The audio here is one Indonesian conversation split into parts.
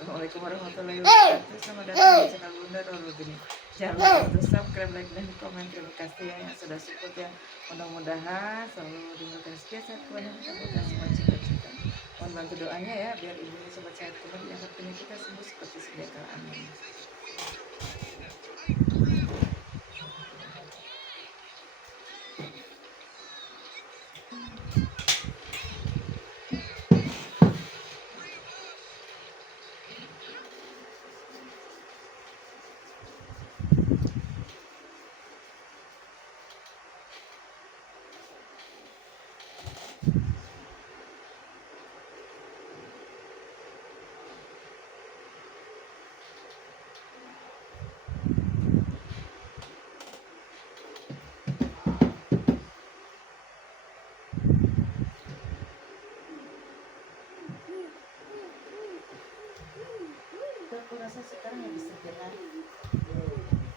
Assalamualaikum warahmatullahi wabarakatuh. Selamat datang di channel Bunda Roro Gini. Jangan lupa untuk subscribe, like, dan komen. Terima kasih ya yang sudah support ya. Mudah-mudahan selalu dimudahkan sehat, kebanyakan kabulkan semua cita-cita. Mohon bantu doanya ya biar ibu ini sobat sehat kembali diangkat penyakit kita sembuh seperti sedia kala. Amin. Aku rasa sekarang yang bisa jalan,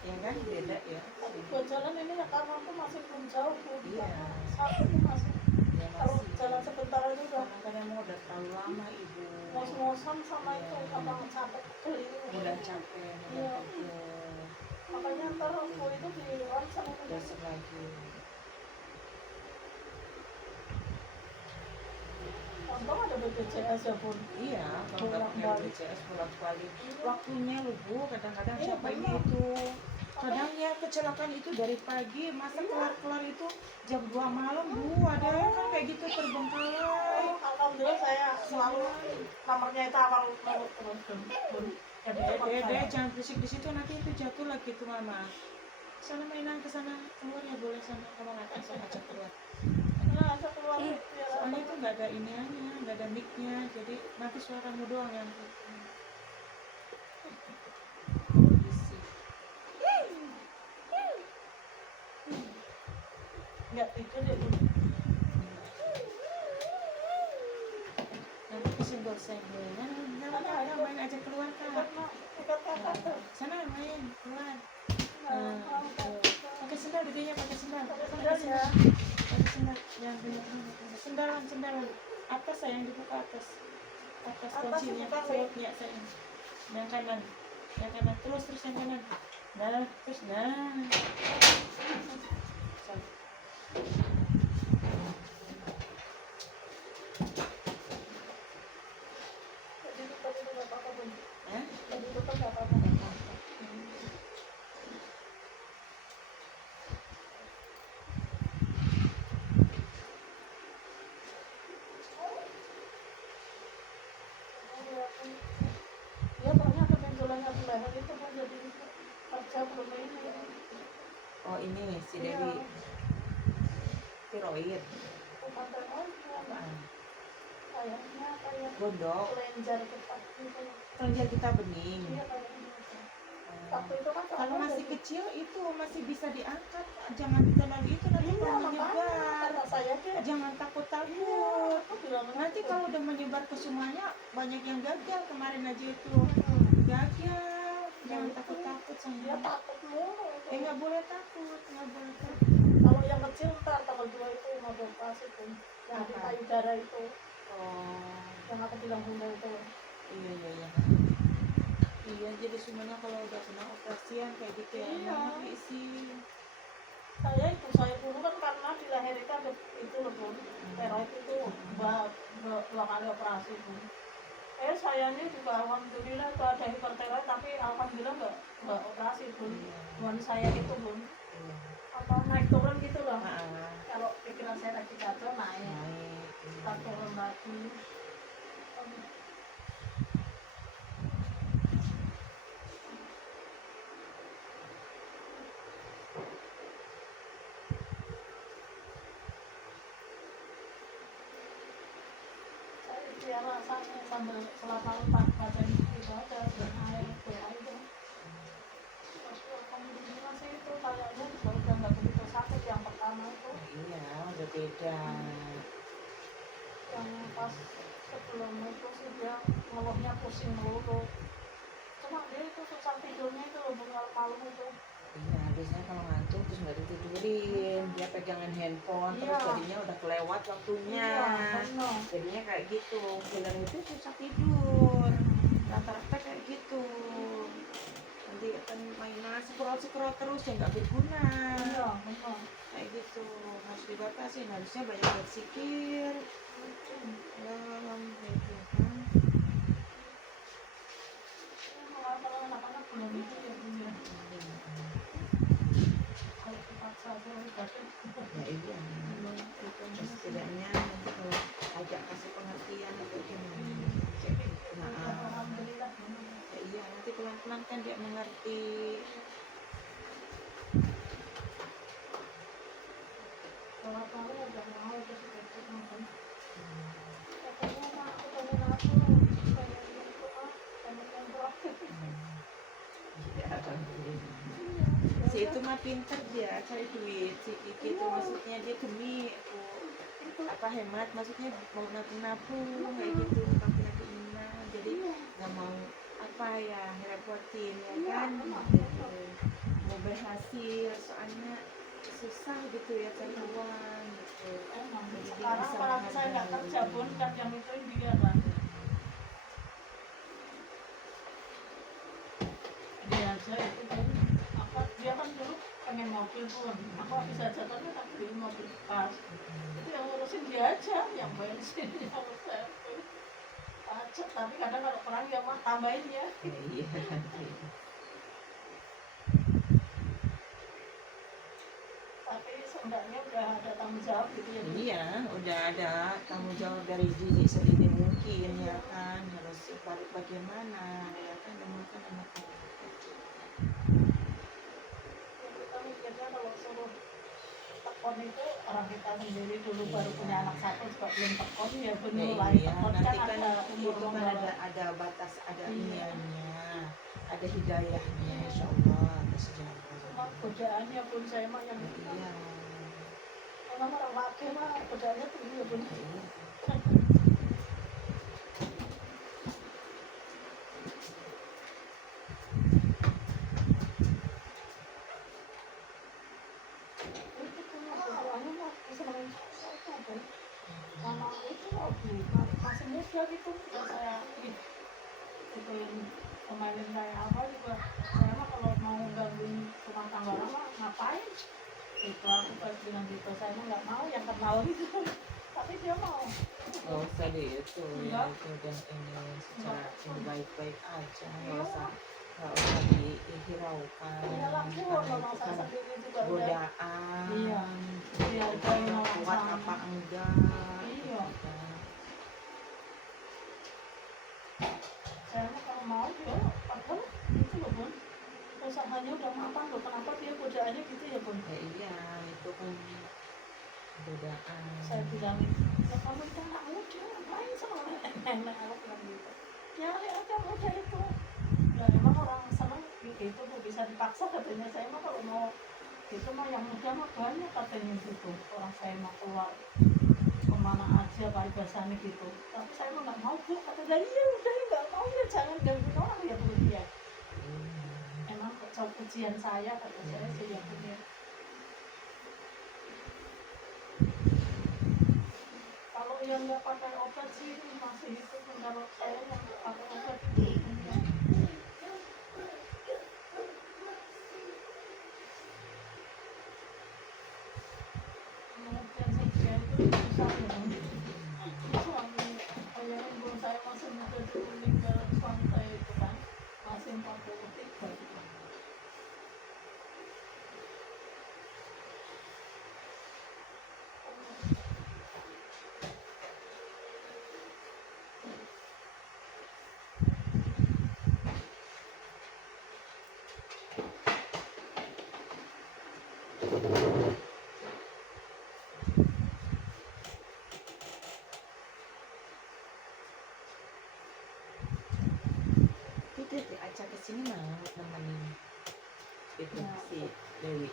ya kan beda ya. Tapi buat jalan ini ya karena aku masih belum jauh bu. Iya. Satu ini masih. Ya, Kalau masih. jalan sebentar aja udah. Karena mau udah terlalu lama ibu. Ngos-ngosan sama Iya. itu abang capek beli. Udah capek, Iya. udah pegel. Makanya ntar aku itu di luar sana Besok lagi. untung ada BPJS ya bun. Iya, kalau nggak punya BPJS bolak-balik waktunya lu bu, kadang-kadang Iya, siapa ini benar. itu. Kadang ya kecelakaan itu dari pagi, masa kelar-kelar itu jam 2 malam bu, ada yang kan kayak gitu terbengkalai. Alhamdulillah saya selalu nomornya itu awal terus bun. Jadi Dede, jangan berisik di situ, nanti itu jatuh lagi tuh mama. Sana mainan ke sana, keluar ya boleh sana, kalau nggak bisa ajak keluar. nah saya keluar ya. Soalnya itu nggak ada iniannya, nggak ada mic-nya, jadi nanti suaramu doang yang berisik. Nggak tidur ya bun. Nanti kesenggol-senggol, nah, main aja keluar kak. Ikat kakak tuh. Sana main, keluar. Nah, Pakai sendal, dedenya pakai sendal. sendal ya. Pakai sendal, yang sendalan. Atas sayang, dibuka atas. Atas kuncinya, dibuka, selotnya sayang. Yang kanan, terus yang kanan. Nah, terus nah. Jadi tadi nggak apa-apa bun. Hah? Tadi itu nggak apa-apa. Ya banyak kebenjolannya di leher itu pun jadi kerja belum ini. Oh ini si Iya. Dewi tiroid. Bukan tenon, Apaan? kayaknya kayak Gondok. kelenjar ketak gitu. Kelenjar kita bening. Iya kayaknya. Waktu itu kan Kalau masih kecil itu masih bisa diangkat, jangan terlalu itu nanti iya kalau makanya menyebar. kata saya deh. Jangan takut-takut. Aku bilang Nanti kalau udah menyebar ke semuanya banyak yang gagal. Kemarin aja itu gagal. Jangan takut-takut dia sama. takut mulu. Nggak boleh takut. Kalau yang kecil ntar tanggal 2 itu mau operasi pun. Yang di Apa? payudara itu, Oh yang aku bilang bunda itu. iya. Iya jadi semuanya kalau udah kena operasian kayak gitu ya. Iya. Isi. Saya dulu kan karena di leher itu ada itu loh bun, steroid itu dua kali operasi pun. Saya ini juga alhamdulillah itu ada hipertiroid tapi alhamdulillah nggak operasi pun. Cuman saya itu bun, Iya. apa naik turun gitu loh. Ah, Kalau pikiran saya lagi kacau naik, naik. tak turun lagi. Ya rasanya sambil selama lupa baca itu aja dan air doa itu. Tapi alhamdulillah sih itu kayaknya juga udah nggak begitu sakit yang pertama itu. Iya udah beda. Yang pas sebelum itu sih dia ngeluhnya pusing melulu. Cuma dia itu susah tidurnya itu loh malam itu. Iya biasanya kalau ngantuk terus nggak ditidurin, dia pegangan handphone terus Iya. jadinya udah kelewat waktunya. Iya, benar. Jadinya kayak gitu, bilang itu susah tidur. Rata-rata scroll terus ya nggak berguna. Iya, benar. Kayak gitu harus dibatasin, harusnya banyak berzikir. Gitu kan. Kalau anak-anak belum itu ya Bu ya. Kalau dipaksa terus kadang Ya iya. belum itu. Setidaknya nanti kalau ajak kasih pengertian atau gimana. Nah, Alhamdulillah. ya iya nanti pelan-pelan kan dia mengerti. Kalau tahu udah mau terus itu nonton. Katanya Mak, aku pengen aku pengen itu pengen yang terakhir. Ya, alhamdulillah. Si itu mah pinter dia cari duit. Si Kiki itu maksudnya dia gemik, apa hemat, maksudnya mau nabung kayak gitu, bukan punya keinginan. Jadi nggak mau apa ya repotin ya kan, gitu. Mau berhasil soalnya susah gitu ya cari uang gitu. Emang Jadi dia sekarang bisa apalagi saya nggak menghargai. kerja pun kan yang itu dia kan. Dia aja itu kan apa dia kan dulu pengen mobil pun aku habis aja tapi tak beli mobil bekas itu yang ngurusin dia aja yang bensin yang servis pajak tapi kadang kalau perang ya mah tambahin ya Iya. tapi seenggaknya udah ada tanggung jawab gitu ya Bu. Iya, udah ada tanggung jawab dari diri sedini mungkin ya kan, harus bagaimana ya kan, mungkin anak Ya, kita mikirnya kalau suruh tekon itu orang kita sendiri dulu baru punya anak satu juga belum tekon ya ya mulai iya, tekon nanti kan kan ada umur itu kan ada batas, ada Iya. iniannya, ada hidayahnya, insya Allah, ada sejarah. cuma godaannya pun saya mah yang Iya, orang orang laki mah godaannya tinggi ya pun iya. Mama itu lagi masih muda gitu ya saya ituin pemainin kayak apa juga saya mah kalau mau gangguin rumah tangga orang mah ngapain itu aku pas bilang gitu saya mah nggak mau yang kenal gitu tapi dia mau Gak usah deh itu ya, Enggak. itu dan ini secara ini baik-baik aja, Iya. nggak usah dihiraukan, Iya langsung karena kalau itu masak kan sendiri juga udah godaan, Iya. Iya, itu kayak orang orang kuat sama. apa enggak, Iya. gitu kan. saya mah kalau mau dia padahal itu loh Bun usahanya udah mapan loh kenapa dia godaannya gitu ya Bun Ya iya, itu kan godaan. saya bilangin ya kamu itu anak muda ngapain sama nenek aku bilang gitu nyari aja muda itu ya emang orang seneng gitu tuh bisa dipaksa katanya saya mah kalau mau gitu mah yang muda mah banyak katanya gitu orang saya mau keluar kemana aja paribasannya gitu tapi saya mah nggak mau Bu kata dari ya udah nggak mau ya jangan gangguin orang ya Bu dia emang kocok ujian saya kata saya sih ya Bu ya kalau yang nggak pakai obat sih masih itu kalau saya yang nggak pakai obat itu enggak. Pengertian sosial itu susah ya suami saya ibu saya masih muda dulu meninggal suami saya itu kan masih 43 gitu. Itu diajak ke sini mau nemenin itu Ya. si Dewi.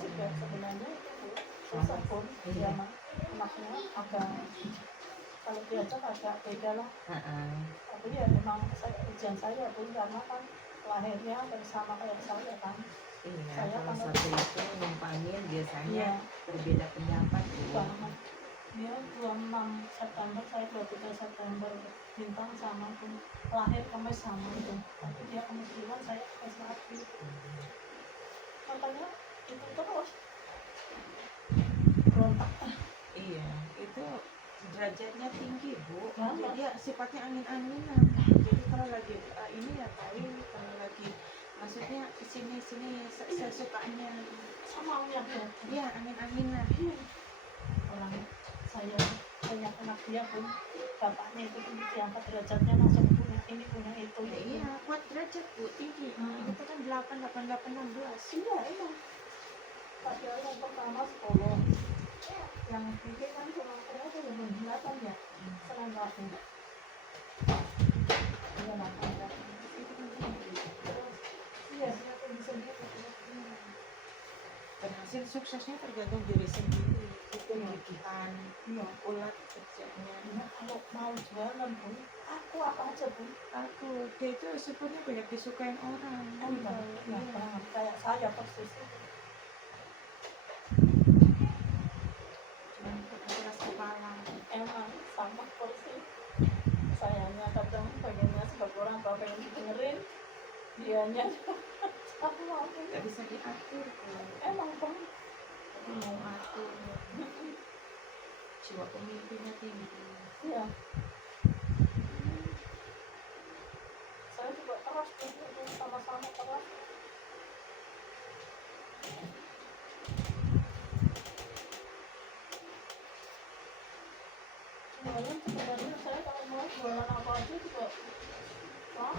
juga sebenarnya itu susah pun dia mah anaknya agak kalau diajak agak beda lah tapi ya memang ujian saya pun karena kan lahirnya bersama kayak saya kan Iya, Saya kalau kalau- satu itu ngumpangin biasanya Iya. berbeda pendapat ya. banget dia 26 September saya 23 September bintang sama pun lahir Kamis sama itu tapi dia Kamis duluan saya Kamis lagi katanya itu terus berontak. Iya, itu derajatnya tinggi Bu. Banget. Jadi ya sifatnya angin-anginan. Jadi kalau lagi ini ya tahu, kalau lagi maksudnya kesini sini sesukanya. Sama ya. Iya, angin-anginan. Orang saya banyak anak dia pun bapaknya itu pun diangkat derajatnya langsung punya ini punya itu. Ya, iya, kuat derajat Bu, tinggi. Itu kan 8, 8, 8, 16. Iya itu. Padahal yang pertama 10. Yang tiga kan cuma berapa ya? 8 ya. Senang aku. Iya 8. Itu kan tinggi. Terus iya dia tuh bisa gitu. Dan hasil suksesnya tergantung diri sendiri. Itu Iya. gigihan, Iya. ulat kerjanya. Nah, kalau mau jualan pun aku apa aja pun Aku dia itu sebenarnya banyak disukain orang. enggak Iya. banget kayak saya persis itu. Cuman keras kepala. Emang sama persis sayangnya kadang pengennya sebagai orang tua pengen dengerin dianya sama aku Gak bisa diatur kok. emang pun Tapi mau atur. Jiwa pemimpinnya tinggi. iya saya juga keras itu sama-sama keras jualan sebenarnya saya kalau mau jualan apa aja juga wah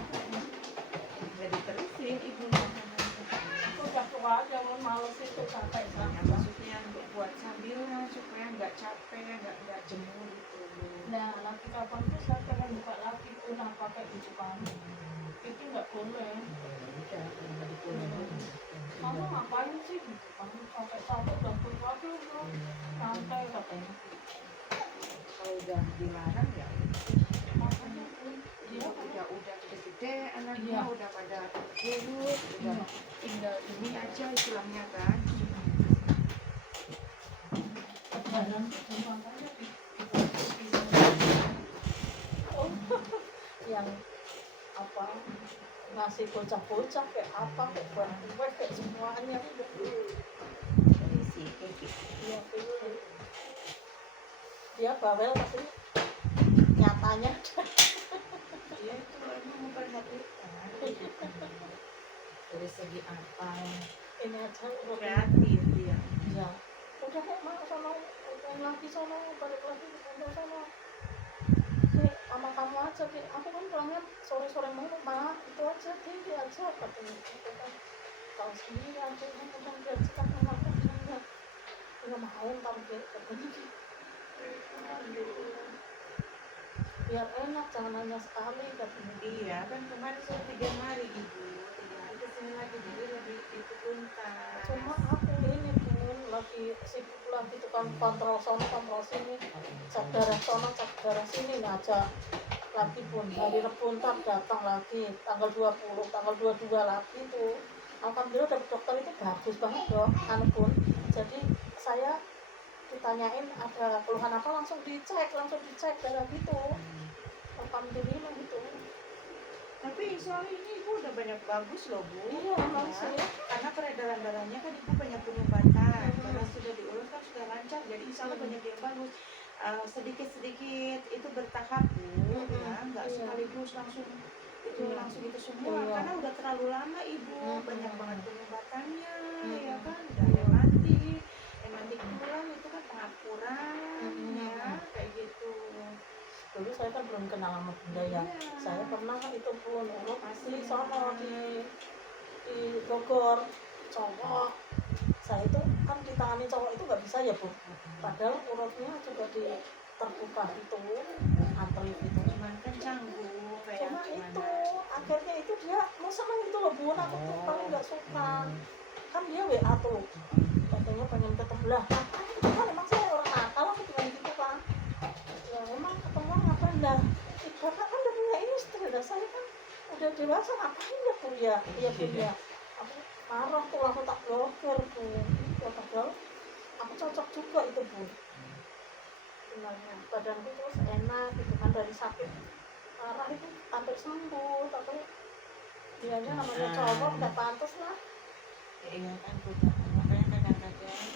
Gak diterusin ibu. aku udah tua aja mau males itu capek Ya, banget. maksudnya untuk buat sambilan supaya nggak capek, nggak jemu gitu. Nah, laki kapan tuh saya pengen buka lagi punah pakai baju kamu. Itu nggak boleh. Kamu ngapain sih? Gitu. Kamu pakai sabuk dan waduh tuh santai katanya. Kalau udah dilarang ya Makanya pun dia udah gede-gede anaknya, Iya. udah pada kurus, udah tinggal ini aja istilahnya kan. jalan tuh makanya oh, yang apa ngasih bocah-bocah kayak apa kayak buat kue kayak semuanya udah Isi kayak gitu. dia pilih dia bawel tapi nyatanya Dia itu emang memperhatikan dari segi apa ini aja udah kreatif dia. ya udah kok mau sama udah lagi sama balik lagi ke kantor sana Ki, sama kamu aja Ki. Aku kan pulangnya sore-sore mulu mah itu aja Ki aja katanya itu kan tahu sendiri aku kan kadang dia cekak sama aku nggak mau tahu dia katanya Ki. Biar enak jangan hanya sekali katanya Iya kan kemarin saya 3 hari ibu, 3 hari kesini lagi jadi lebih itu tuntas. cuma aku ini pun lagi sibuk lagi tukang kontrol sono kontrol sini cek darah sono cek darah sini ngajak lagi pun hari Rabu ntar datang lagi tanggal 20 tanggal 22 lagi tuh alhamdulillah dari dokter itu bagus banget dok anu pun jadi saya ditanyain ada keluhan apa langsung dicek darah gitu alhamdulillah gitu Tapi soal ini ibu udah banyak bagus loh bu. iya emang Ya, sih karena peredaran darahnya kan ibu banyak pengobatan, karena sudah diurus kan sudah lancar, jadi insya Allah banyak yang bagus. Sedikit-sedikit itu bertahap bu, ya nggak Iya. sekaligus langsung itu Iya. langsung itu semua, Iya. karena udah terlalu lama ibu, banyak banget pengobatannya, ya Mm-mm. kan, udah hematik tulang itu kan tahap kurang, ya kayak gitu. dulu saya kan belum kenal sama bunda ya saya pernah itu pun urut asli sono di Bogor cowok saya itu kan ditangani cowok itu nggak bisa ya bu padahal urutnya juga di terbuka itu antri itu Cuman kan canggung kayak cuma itu gimana. akhirnya itu dia mau seneng itu loh bu aku tuh paling nggak suka kan dia WA tuh katanya pengen ketemu lah kan emang saya orang nakal aku bilang gitu kan ya emang ketemu ngapain dah bapak kan udah punya istri dah saya kan udah dewasa ngapain ya bu ya iya bu ya aku marah tuh aku tak blokir bu ya padahal aku cocok juga itu bu sebenarnya badanku terus enak gitu kan dari sakit parah itu hampir sembuh tapi dianya namanya cowok nggak pantas lah Iya kan putar. Makanya kadang-kadang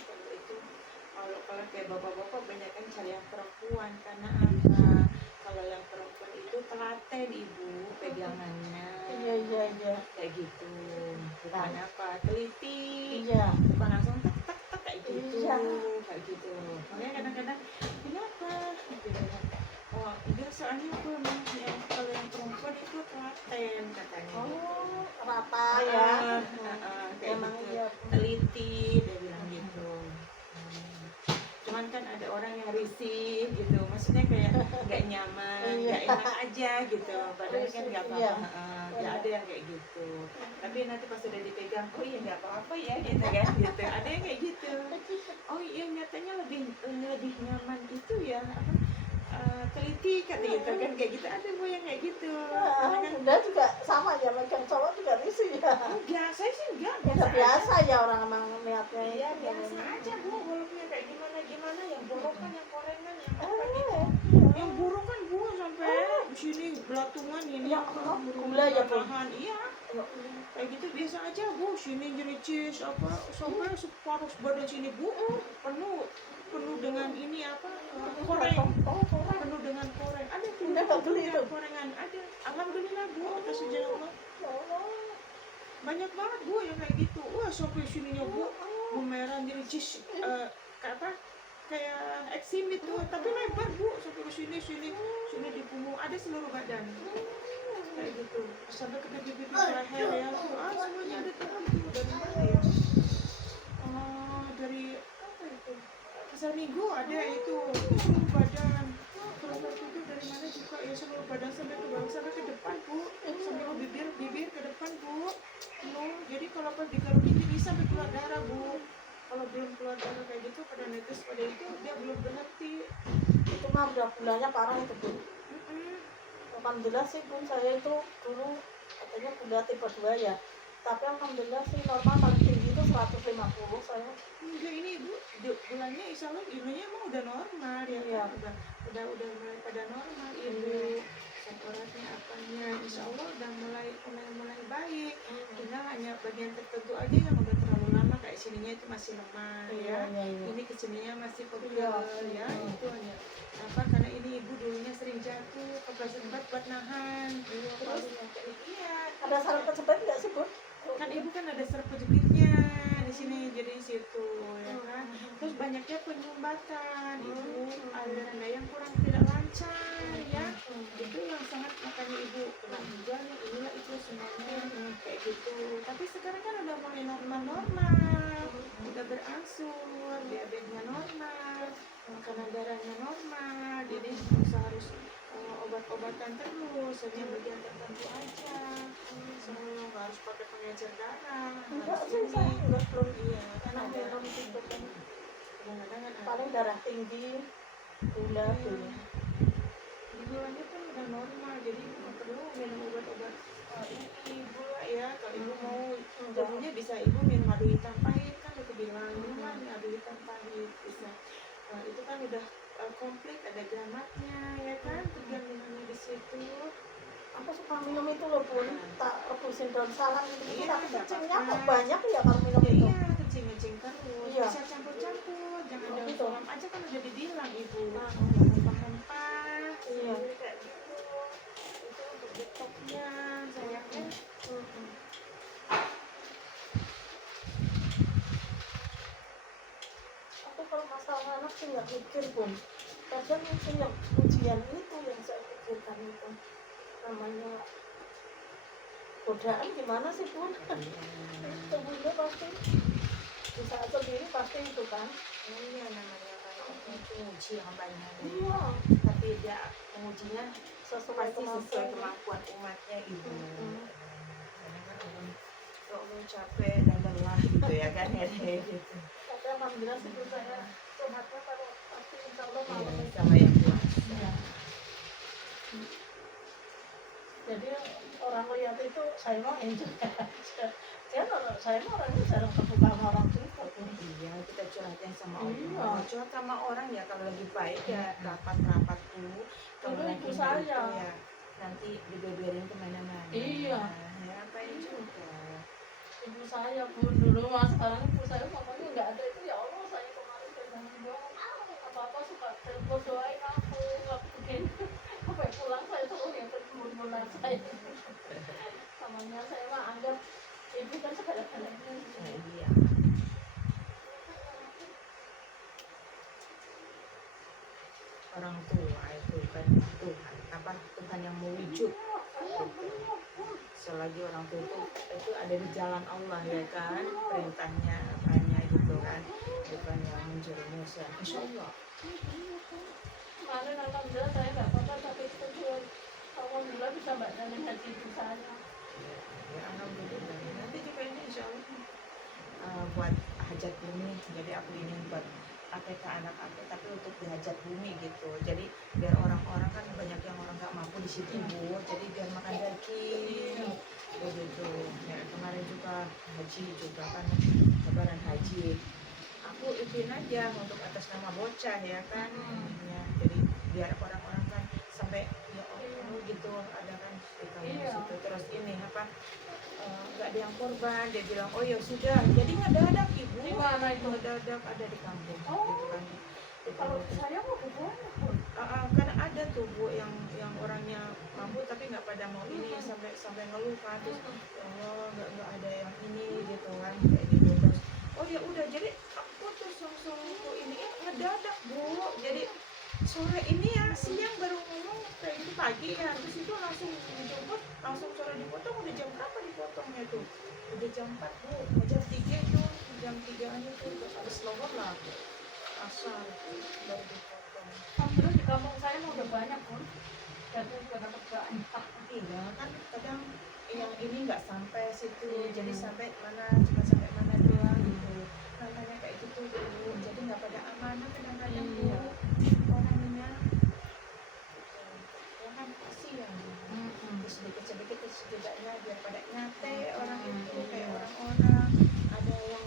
kalau kayak bapak-bapak banyak kan cari yang perempuan karena apa? Kalau yang perempuan itu telaten ibu pegangannya. Iya. Kayak gitu. Bukan apa? Teliti. Iya. Bukan langsung tek tek tek kayak gitu. Iya. Kayak gitu. Makanya kadang-kadang kenapa? Gitu kan. Oh, dia soalnya aku memang yang kalau yang perempuan itu telaten katanya. Oh, rata ya. Kayak Emang gitu. iya. Teliti dia bilang gitu. Cuman kan ada orang yang risih gitu, maksudnya kayak nggak nyaman, nggak enak aja gitu. Padahal kan nggak apa-apa, nggak ada yang kayak gitu. Tapi nanti pas udah dipegang, oh iya nggak apa-apa ya gitu kan, gitu. Ada yang kayak gitu. Oh iya nyatanya lebih nyaman itu ya apa? Teliti kata gitu kan kayak gitu. Ada bu yang kayak gitu. Karena kan Udah juga sama ya, megang cowok juga risih ya. enggak, saya sih enggak Udah biasa biasa aja. ya orang emang niatnya. Iya biasa aja bu, walaupun kayak gimana gimana, yang borokan, yang korengan, yang apa gitu. Yang buruk kan bu sampai sini belatungan ini. Ya Allah, gula ya bu. Iya. Kayak gitu biasa aja bu, sini jericis apa sampai separuh badan sini bu penuh dengan ini apa koreng, penuh dengan koreng. Ada tuh Udah nggak geli itu? korengan ada. Alhamdulillah bu atas izin Allah. Banyak banget bu yang kayak gitu. Wah sampai sininya bu bumerang jericis kayak apa kayak eksim itu tapi lebar bu sampai ke sini di punggung ada seluruh badan kayak gitu sampai ke pipi leher ya semuanya ada tuh dari mana ya dari apa itu pasar minggu ada itu seluruh badan kalau satu itu dari mana juga ya seluruh badan sampai ke bawah sampai ke depan bu sampai ke bibir ke depan bu jadi kalau pas digaruk ini bisa sampai keluar darah bu. Kalau belum keluar darah kayak gitu pada netes pada itu dia belum berhenti. Itu mah udah gulanya parah itu bu. Alhamdulillah sih pun saya itu dulu katanya gula tipe 2 ya, tapi alhamdulillah sih normal paling tinggi itu 150 saya. Enggak ini ibu bulannya insya Allah ibunya emang udah normal ya Iya. kan? udah mulai pada normal ibu uratnya apanya insya Allah udah mulai baik. Tinggal hanya bagian tertentu aja yang udah terlalu lama kayak sininya itu masih lemah ya. Ini kesininya masih pegel ya itu hanya apa karena ini ibu dulunya sering jatuh kepleset berat buat nahan terus iya Ada saraf kejepit nggak sih bu? kan ibu kan ada serep kejepitnya di sini jadi di situ ya kan terus banyaknya penyumbatan ibu aliran darah yang kurang tidak lancar ya itu yang sangat makanya ibu kena ginjal inilah itu semuanya kayak gitu tapi sekarang kan udah mulai normal udah berangsur diabetesnya normal makanan darahnya normal jadi harus obat-obatan terus hanya bagian tertentu aja semua nggak harus pakai pengecer darah Enggak harus sih, ini saya enggak belum. iya kan Enak ada minum gitu kan. kadang-kadang kan Paling darah tinggi, gula tuh. di bulannya kan udah normal jadi nggak perlu minum obat-obat ini gula ya kalau ibu mau dulunya bisa ibu minum madu hitam pahit kan aku bilang minuman madu hitam pahit bisa itu kan udah komplit ada gramatnya ya kan tinggal minumnya di situ. Aku suka minum itu loh pun, tak rebusin daun salam gitu, Iya, tapi nggak kecilnya apa-apa. kok banyak ya kalau minum itu. Iya kecing-kecing terus Iya. bisa campur-campur jangan daun Gitu. salam aja kan udah dibilang ibu Nah, rempah-rempah Iya. kayak gitu itu untuk detoxnya sayangnya Aku kalau masalah anak sih nggak mikir pun. Kadang mungkin yang ujian itu yang saya pikirkan itu namanya godaan gimana sih pun? Tubuhnya pasti bisa sendiri pasti itu kan. iya namanya kan itu uji hambanya Iya. tapi dia mengujinya Sesuai pasti sesuai kemampuan. kemampuan umatnya ibu kadang kan orang kalau capek dan lelah gitu ya kan ya gitu Tapi alhamdulillah sih Bu, saya sehatnya kalau pasti insya Allah mau. iya, sama yang puasa Jadi orang lihat itu saya mau enjoy aja. Saya mau orangnya jarang terbuka sama orang juga. iya kita curhatin sama Iya. orang curhat sama orang ya kalau lagi baik ya rapat tuh kalau Itu lagi ibu baik saya. tuh ya nanti dibeberin kemana-mana Iya. ya apa juga Ibu saya pun dulu mas, sekarang ibu saya mamanya nggak ada itu, ya Allah saya kemarin jangan dong apa-apa suka telepon doain aku nggak begini. Sampai pulang saya suruh yang berbulan saya. Namanya saya mah anggap ibu kan segala-galanya. Nah, iya. Orang tua itu kan Tuhan, apa Tuhan yang mewujud gitu. Selagi orang tua itu ada di jalan Allah ya kan, perintahnya apanya gitu kan, bukan yang menjerumuskan. Insya Allah. Kemarin alhamdulillah saya nggak apa-apa, tapi itu juga alhamdulillah bisa batalin haji ibu saya. Ya alhamdulillah. Nanti juga ini insya Allah buat hajat bumi. Jadi aku ini buat APK anak aku, tapi untuk di hajat bumi gitu. Jadi biar orang-orang kan banyak yang orang nggak mampu di situ Bu. Jadi biar makan daging begitu. Ya kemarin juga haji juga kan lebaran haji. Aku izin aja untuk atas nama bocah ya kan. Ya, jadi biar orang-orang kan sampai ya Allah gitu ada kan di kampung situ. Terus ini apa nggak ada yang korban, dia bilang oh ya sudah, jadi ngedadak ibu. Di mana itu? Ngedadak ada di kampung Oh, gitu kan. kalau saya mau hubungan Karena ada tuh Bu yang orangnya mampu tapi nggak pada mau ini, sampai ngeluh kan, terus ya Allah nggak ada yang ini gitu kan kayak gitu. Terus oh ya udah, jadi aku tuh langsung tuh ini ngedadak Bu, jadi sore ini ya, siang baru ngomong kayak gitu pagi ya, terus itu langsung dijemput, langsung sore dipotong. Udah jam berapa dipotongnya tuh? Udah jam 4 Bu, jam 3 tuh, jam 3 aja tuh udah habis lowong lah asar baru dipotong. alhamdulillah di kampung saya mau udah banyak pun, jadi juga dapat banyak. Iya kan kadang yang ini nggak sampai situ, jadi sampai mana cuma sampai mana doang gitu. Namanya kayak gitu Bu, jadi nggak pada amanah kadang-kadang Bu orangnya gitu. Ya kan kasihan. Terus sedikit-sedikit terus setidaknya biar pada nyate orang itu kayak orang-orang ada yang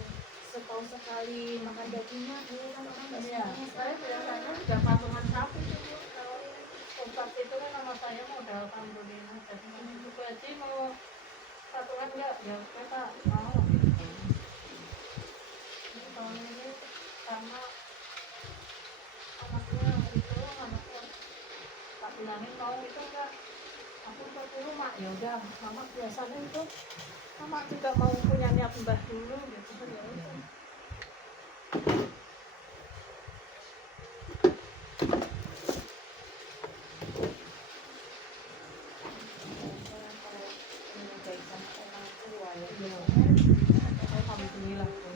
setahun sekali makan dagingnya Bu, kan orang nggak Iya, semuanya saya biasanya udah patungan sapi dulu. Kalau tempat itu kan nama saya mau udah alhamdulillah. Jadi ibu haji mau patungan enggak? Ya kita mau. Ini tahun ini karena anaknya itu anaknya tak bilangin mau itu enggak. Aku buat di rumah ya udah. Mama biasanya itu mama juga mau punya niat mbah dulu gitu kan ya udah. Alhamdulillah pun.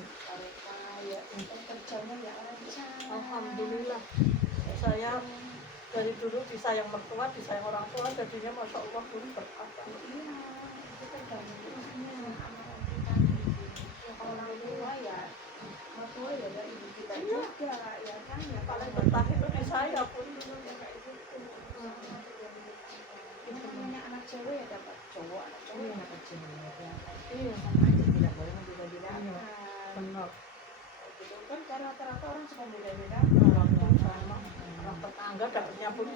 Alhamdulillah. Saya dari dulu disayang mertua, disayang orang tua, jadinya masya Allah pun berkah. Orang tua ya, mertua ya dari ibu kita juga ya kan, ya Paling betah itu di saya pun dulu ya kayak gitu. Itu namanya anak cewek ya dapat cowok, anak cowok yang dapat cewek ya. Iya, Sama aja, tidak boleh membeda-bedakan. benar. Gitu kan karena rata-rata orang suka beda-beda. Orang tua sama orang tetangga dapatnya pun.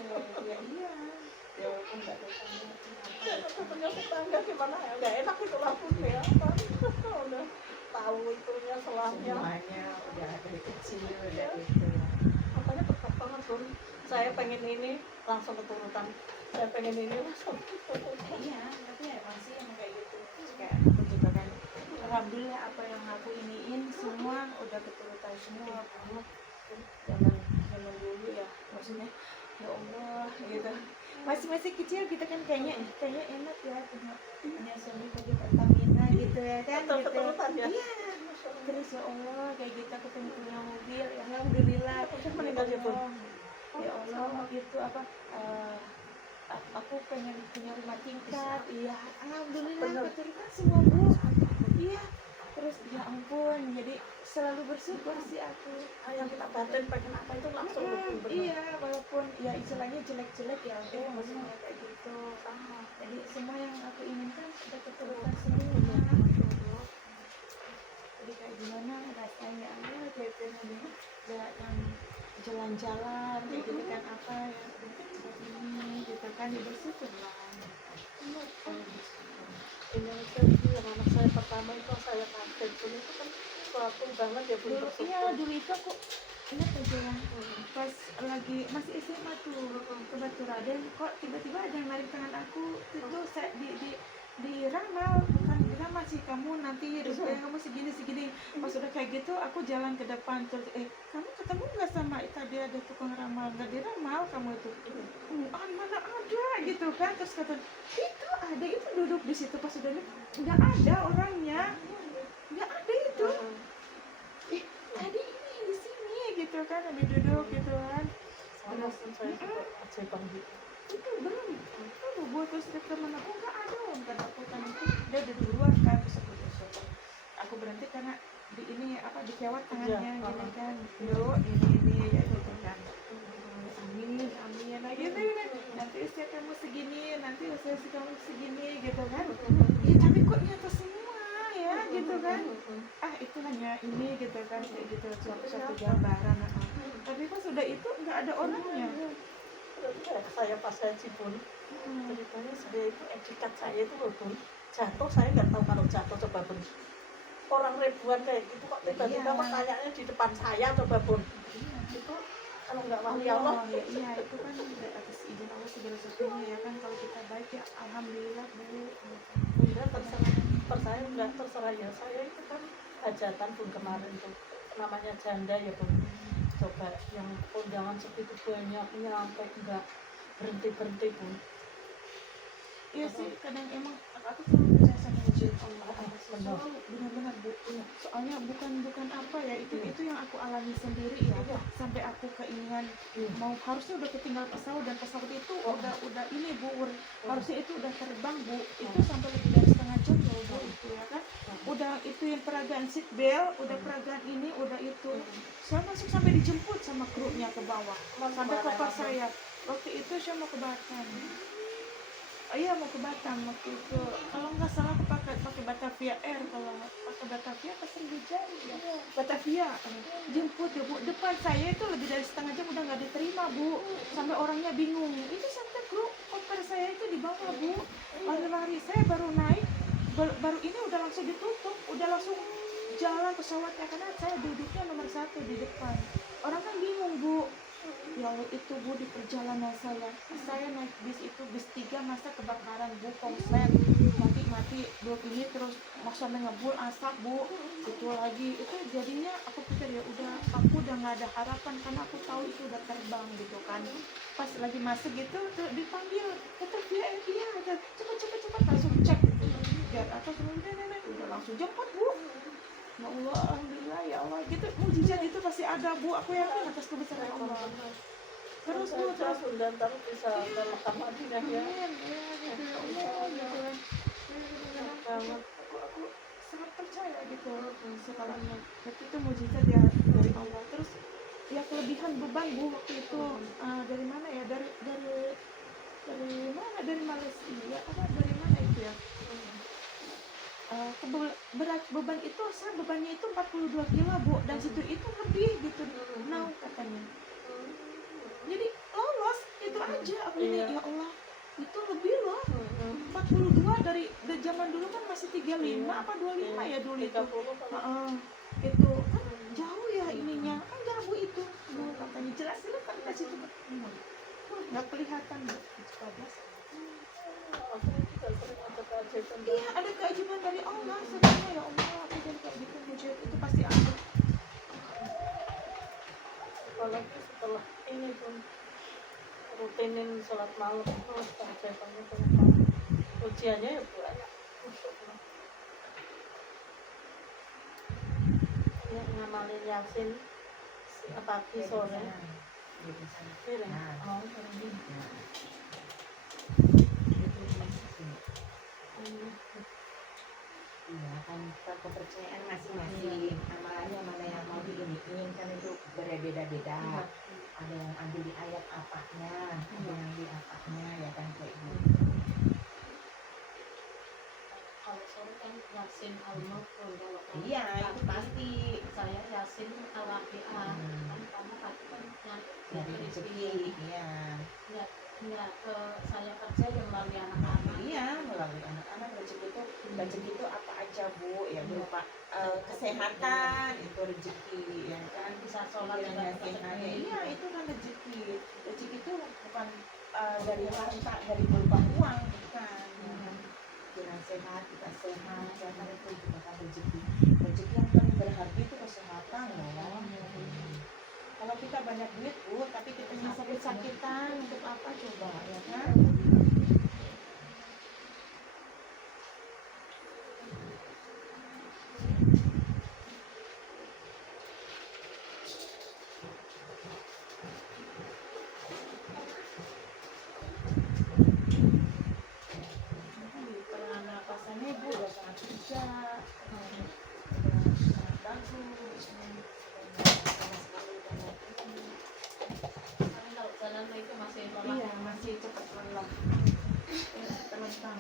Ya iya. Ya walaupun nggak tetangga Dapatnya tetangga gimana ya? Nggak enak itu lah pun ya kan. Udah tahu itunya selahnya. semuanya udah dari kecil udah itu. Makanya tetap banget pun. Saya pengen ini langsung keturutan. Saya pengen ini langsung keturutan. Iya, tapi ya masih yang kayak gitu. Terus kayak aku juga kan, alhamdulillah apa yang aku iniin semua udah keturutan semua. Zaman dulu ya, maksudnya ya Allah gitu. Masih kecil kita kan kayaknya enak ya punya suami kerja Pertamina gitu ya kan. Betul, Gitu. keturutan ya. Iya. Terus ya Allah kayak gitu aku pengen punya mobil. Ya alhamdulillah. Udah meninggal ya pun. Ya Allah itu apa? Aku pengen punya rumah tingkat. Iya, alhamdulillah Bener. keturutan semua Bu. Iya. Terus ya ampun, jadi selalu bersyukur sih aku. Yang kita batin pengen apa itu langsung betul. Iya, walaupun ya istilahnya jelek-jelek ya aku maksudnya kayak gitu. Sama. Jadi semua yang aku inginkan sudah keturutan semua. Jadi kayak gimana rasanya kayak pengen yang jalan-jalan kayak gitu kan, apa yang ini gitu kan, ya bersyukur lah. Ini itu yang anak saya pertama itu saya kangen pun itu kan sesuatu banget ya belum Dulu tersentuh. iya, dulu itu aku ingat aja yang pas lagi masih SMA tuh ke Batu Raden, kok tiba-tiba ada yang narik tangan aku itu saya diramal, bukan diramal sih, kamu nanti hidupnya kamu segini pas udah kayak gitu aku jalan ke depan terus kamu ketemu nggak sama tadi ada tukang ramal, nggak diramal kamu itu, mana ada gitu kan, terus kata itu ada, itu duduk di situ, pas udah lihat nggak ada orangnya, nggak ada itu, tadi ini di sini gitu kan, ada duduk gitu kan. Sama pun saya juga ajaib gitu. Itu belum buat terus teman aku nggak ada, kata aku kan itu dia udah duluan kan, terus aku berhenti karena di ini apa dikewat tangannya gini kan, yuk ini ya gitu kan, amin nah gitu kan, nanti usia kamu segini, nanti usia kamu segini gitu kan, ya tapi kok nyata semua ya gitu kan, itu hanya ini gitu kan, kayak gitu suatu gambaran, tapi pas sudah itu nggak ada orangnya. Saya pas haji pun ceritanya saya itu etikat saya itu loh pun jatuh, saya nggak tahu kalau jatuh, coba pun orang ribuan kayak gitu kok tiba-tiba pertanyaannya di depan saya, coba pun itu kalau nggak wali Allah iya itu kan atas izin Allah segala sesuatunya ya kan, kalau kita baik ya alhamdulillah Bu. Bunda terserah nggak terserah ya, saya itu kan hajatan pun kemarin tuh namanya janda ya pun, coba yang undangan segitu banyaknya sampai nggak berhenti pun. Iya sih, kadang emang aku selalu percaya sama izin Allah, selalu benar-benar Bu. Soalnya bukan apa ya, itu yang aku alami sendiri ya, sampai aku keinginan mau, harusnya udah ketinggal pesawat, dan pesawat itu udah ini Bu, harusnya itu udah terbang Bu, itu sampai lebih dari setengah jam loh Bu itu ya kan, udah itu yang peragaan seat belt, udah peragaan ini, udah itu, saya masuk sampai dijemput sama krunya ke bawah, sampai ke pas saya waktu itu saya mau ke Batam. Iya mau ke Batam waktu itu, kalau nggak salah aku pakai Batavia Air, kalau pakai Batavia ke Sriwijaya ya. Batavia jemput ya Bu, depan saya itu lebih dari setengah jam udah nggak diterima Bu, sampai orangnya bingung, itu sampai kru koper saya itu di bawah Bu, lari-lari, saya baru naik, baru ini udah langsung ditutup, udah langsung jalan pesawatnya, karena saya duduknya nomor 1 di depan, orang kan bingung Bu. Ya Allah itu Bu, di perjalanan saya naik bis itu bis 3, masa kebakaran Bu, konslet mati belum ini, terus maksudnya ngebul asap Bu, itu lagi itu jadinya aku pikir ya udah, aku udah nggak ada harapan karena aku tahu itu udah terbang gitu kan, pas lagi masuk gitu tuh dipanggil tetap dia cepet langsung cek gitu biar atas, udah langsung jemput Bu. Ya Allah, alhamdulillah ya Allah, gitu mujizat itu pasti ada Bu, aku yakin atas kebesaran Allah. Terus Bu, terus dan terus bisa ke Mekah Madinah ya. ya gitu ya Allah gitu kan. Aku sangat percaya gitu segalanya. Berarti itu mujizat ya dari Allah. Terus ya kelebihan beban Bu waktu itu dari mana ya? Dari mana? Dari Malaysia apa dari mana itu ya? Berat beban itu, saya bebannya itu 42 kilo Bu, dan situ itu lebih gitu, katanya. Jadi lolos itu aja, aku ini ya Allah itu lebih loh, 42 dari zaman dulu kan masih 35 apa 25 ya dulu itu, itu kan jauh ya ininya, enggak Bu itu Bu katanya jelas kan ke situ nggak kelihatan Bu, 14. Iya ada keajaiban dari Allah sebenarnya ya Allah, aku jadi kayak gitu, mujizat itu pasti ada. Apalagi setelah ini pun rutinin sholat malam terus keajaibannya banyak, ujiannya ya banyak. Ya ngamalin Yasin pagi sore. Iya kan, kepercayaan masing-masing, amalannya mana yang mau diiniin kan itu berbeda-beda. Ada yang ambil di ayat apanya, ada yang di apanya ya kan, kayak gitu. Kalau sore kan Yasin Al-Mulk, Iya itu pasti. saya Yasin Al-Waqiah kan, karena pagi kan Dari rezeki, iya. Nggak saya kerja yang melalui anak-anak. Iya, melalui anak-anak rezeki itu rezeki itu apa aja Bu, ya berupa kesehatan itu rezeki, ya kan, Bisa sholat pikirannya juga sehat, rezeki. iya itu kan rezeki. Rezeki itu bukan dari harta, dari berupa uang, bukan, ya kan. Pikiran sehat, kita sehat, ya kan, itu juga kan rezeki. Rezeki yang paling berharga itu kesehatan loh. Kalau kita banyak duit Bu, tapi kita sakit-sakitan, untuk apa coba, ya kan? Di pernapasannya Ibu udah sangat bijak, udah sangat bagus, sama sekali udah nggak ini. Tapi kalau jalan itu masih lelah. Iya, masih cepat lelah. Terlentang.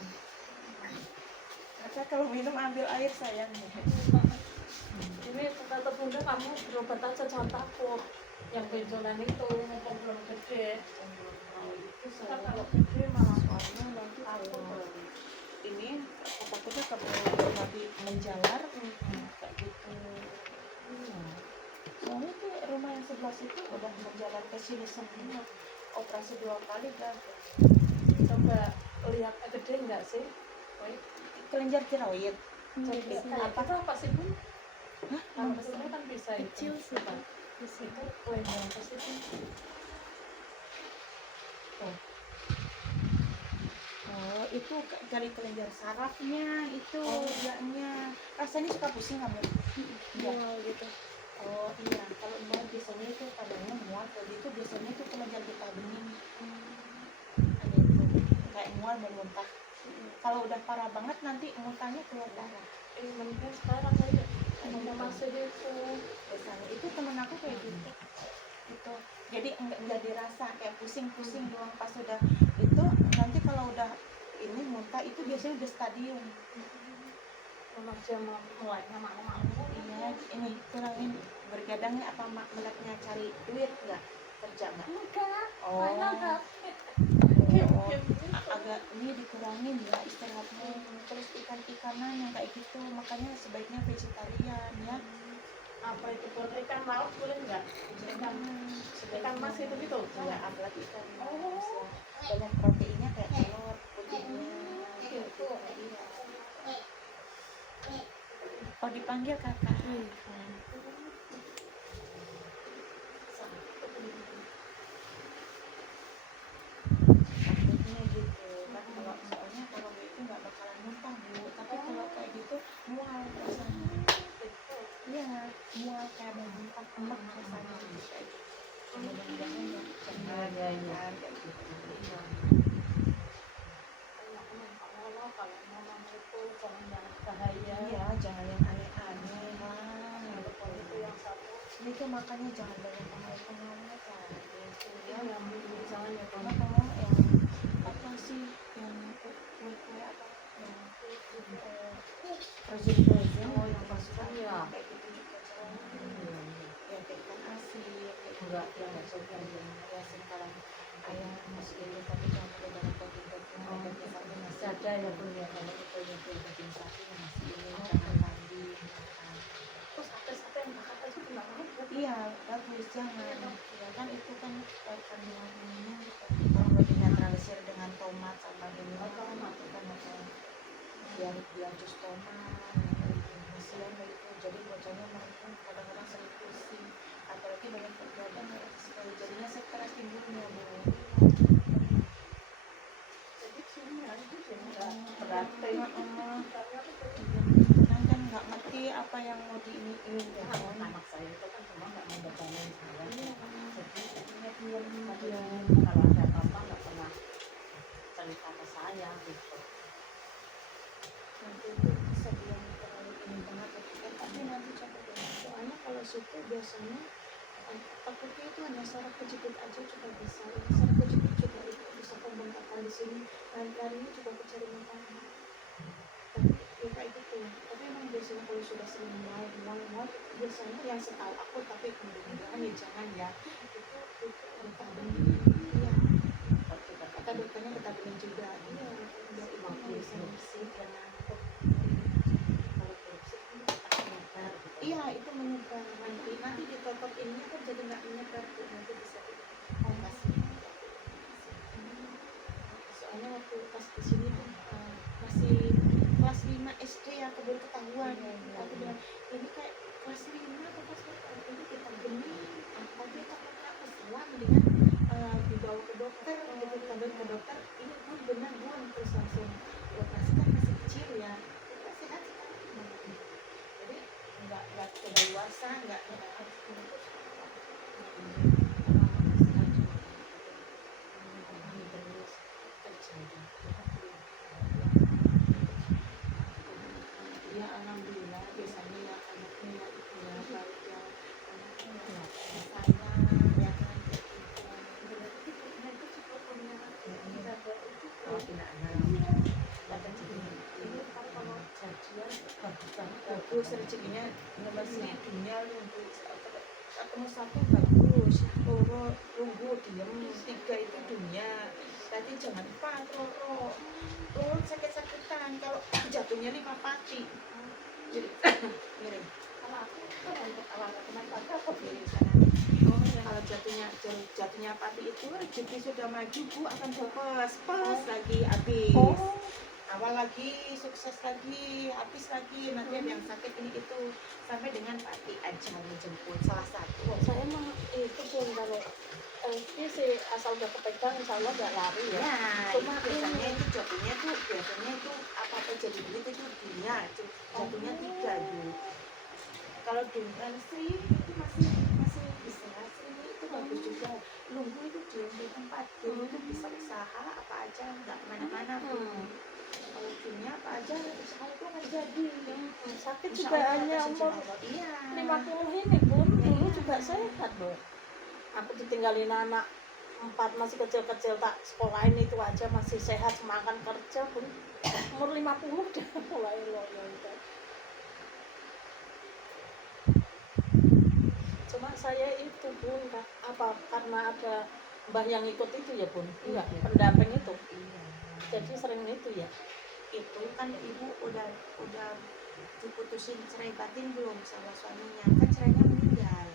Kakak kalau minum ambil air sayang. Ini kata bunda kamu berobat aja jangan takut. Yang benjolan itu mumpung belum gede. Kita kalau gede malah Soalnya nanti kalau ini aku takutnya kalau nanti menjalar kayak gitu. Iya. Soalnya tuh rumah yang sebelah situ udah menjalar ke sini semua. Operasi 2 kali kan. coba lihat gede enggak sih? Woi, Kelenjar tiroid. apa itu apa sih Bu? Hah? Kalau besar kan bisa Kecil itu. sih, Pak. Itu kelenjar ke situ. Oh, itu dari kelenjar sarafnya itu ianya. Rasanya suka pusing kamu? Iya. gitu. Oh iya, kalau mual biasanya itu kadangnya mual, kalau itu biasanya itu kelenjar getah bening. Ada itu, kayak mual dan muntah. Kalau udah parah banget nanti muntahnya keluar darah. Mendingan sekarang aja. Mau masuk itu. Biasanya itu temen aku kayak gitu. Itu jadi enggak dirasa kayak pusing-pusing doang, pas udah itu nanti kalau udah ini muntah itu biasanya udah stadium. Memang dia mulai malu-malu. Iya, ini kurangin bergadangnya apa meleknya cari duit nggak, kerja nggak? Enggak. Oh, Enggak. agak ini dikurangin ya istirahatnya, terus ikan-ikanan yang kayak gitu, makanya sebaiknya vegetarian ya. Apa itu pun ikan laut boleh enggak? Ikan mas itu gitu. Ya, apalagi ikan mas ya, banyak proteinnya kayak telur putihnya gitu. Iya. Oh, dipanggil kakak. Takutnya gitu kan, kalau soalnya kalau itu nggak bakalan muntah Bu, tapi kalau kayak gitu mual rasanya. Iya, mual kayak mau muntah, emak rasanya gitu kayak gitu. Mudah-mudahan ya jangan kayak gitu. Iya. Kalau memang itu jangan bahaya. Iya, jangan yang aneh-aneh lah. Itu yang satu. Ini tuh makanya jangan banyak pengawet-pengawet kan. Gitu ya. Yang jangan ya Karena kamu yang apa sih yang kue-kue apa yang frozen Oh, yang pasukan ya. kayak gitu juga jangan. Ya kayak ikan asin kayak gitu. Enggak, Ya nggak suka ya sekarang ayam masih ini tapi kamu udah dalam daging-daging daging sapi masih ada ya Bu ya. kalau betul-betul daging sapi masih ini jangan kambing makan. Terus sate yang bakar aja enggak mau. Iya bagus jangan ya kan itu kan kandungan ininya kalau nggak dinetralisir dengan tomat sama ini tomat itu kan apa biar jus tomat kasihan begitu, jadi bocahnya mereka kadang-kadang sering pusing apalagi banyak bergadang ya sekali jadinya stres timbulnya Bu. Jadi sini aja sih enggak berarti. Kadang kan nggak ngerti apa yang mau diiniin ya kan. Anak saya itu kan cuma nggak mau bertanya saya. Jadi Iya. kalau ada apa-apa nggak pernah cerita ke saya gitu. Nanti itu bisa bilang terlalu ini banget ya, tapi nanti coba deh. Soalnya kalau suku biasanya takutnya itu hanya saraf kejepit aja juga bisa, saraf kejepit juga itu bisa pembengkakan di sini, larinya juga ke jaringan tangan. Tapi ya kayak gitu, tapi emang biasanya kalau sudah sering mual biasanya yang setahu aku, tapi kemudian ya jangan ya itu getah bening. Iya, kata dokternya getah bening juga. Iya, biar ibu bisa bersih dan ngantuk. kelas 5 SD ya baru ketahuan. Aku bilang ini kayak kelas 5 atau kelas berapa, ini kita geni tapi kalau apa salah mendingan dibawa ke dokter gitu, dibawa ke dokter ini bun benar bun, terus langsung operasi kan masih kecil ya, udah sehat sekarang. Jadi nggak kedaluarsa, nggak ya alhamdulillah biasanya ya anaknya ya itu ya baik ya anaknya ya sayang ya kan kayak gitu. Berarti itu cukup punya kita itu ini kan kalau jajan bagus rezekinya masih dunia lumpuh ketemu satu bagus loro tunggu diem tiga itu dunia. Berarti jangan loro sakit-sakitan kalau jatuhnya 5 pati. Jadi miring. Kalau aku kan untuk awal kenapa aku pilih sana. Kalau jatuhnya pati itu rezeki sudah maju Bu akan fokus pas lagi habis. Awal lagi sukses lagi habis lagi nanti ada yang sakit ini itu sampai dengan pati aja menjemput salah satu. Saya mah itu pun kalau ini sih asal udah kepegang insya Allah gak lari ya. Ya, Cuma biasanya itu jatuhnya itu apa jadi duit itu dunia jatuhnya 3 dulu. Kalau dengan Sri itu masih bisa Sri itu bagus juga. Lumbu itu di tempat dulu itu bisa usaha apa aja nggak kemana-mana pun. Kalau dunia apa aja usaha itu nggak jadi. sakit Insya juga Allah hanya atas izin umur Allah. Iya. 50 ini pun dulu juga sehat loh. Aku ditinggalin anak 4 masih kecil-kecil tak sekolahin itu aja masih sehat semakan kerja pun umur 50 udah mulai loyo itu. Cuma saya itu Bun apa karena ada mbah yang ikut itu ya Bun, enggak pendamping itu. Iya. Jadi sering itu ya. Itu kan ibu udah diputusin cerai batin belum sama suaminya kan cerainya meninggal.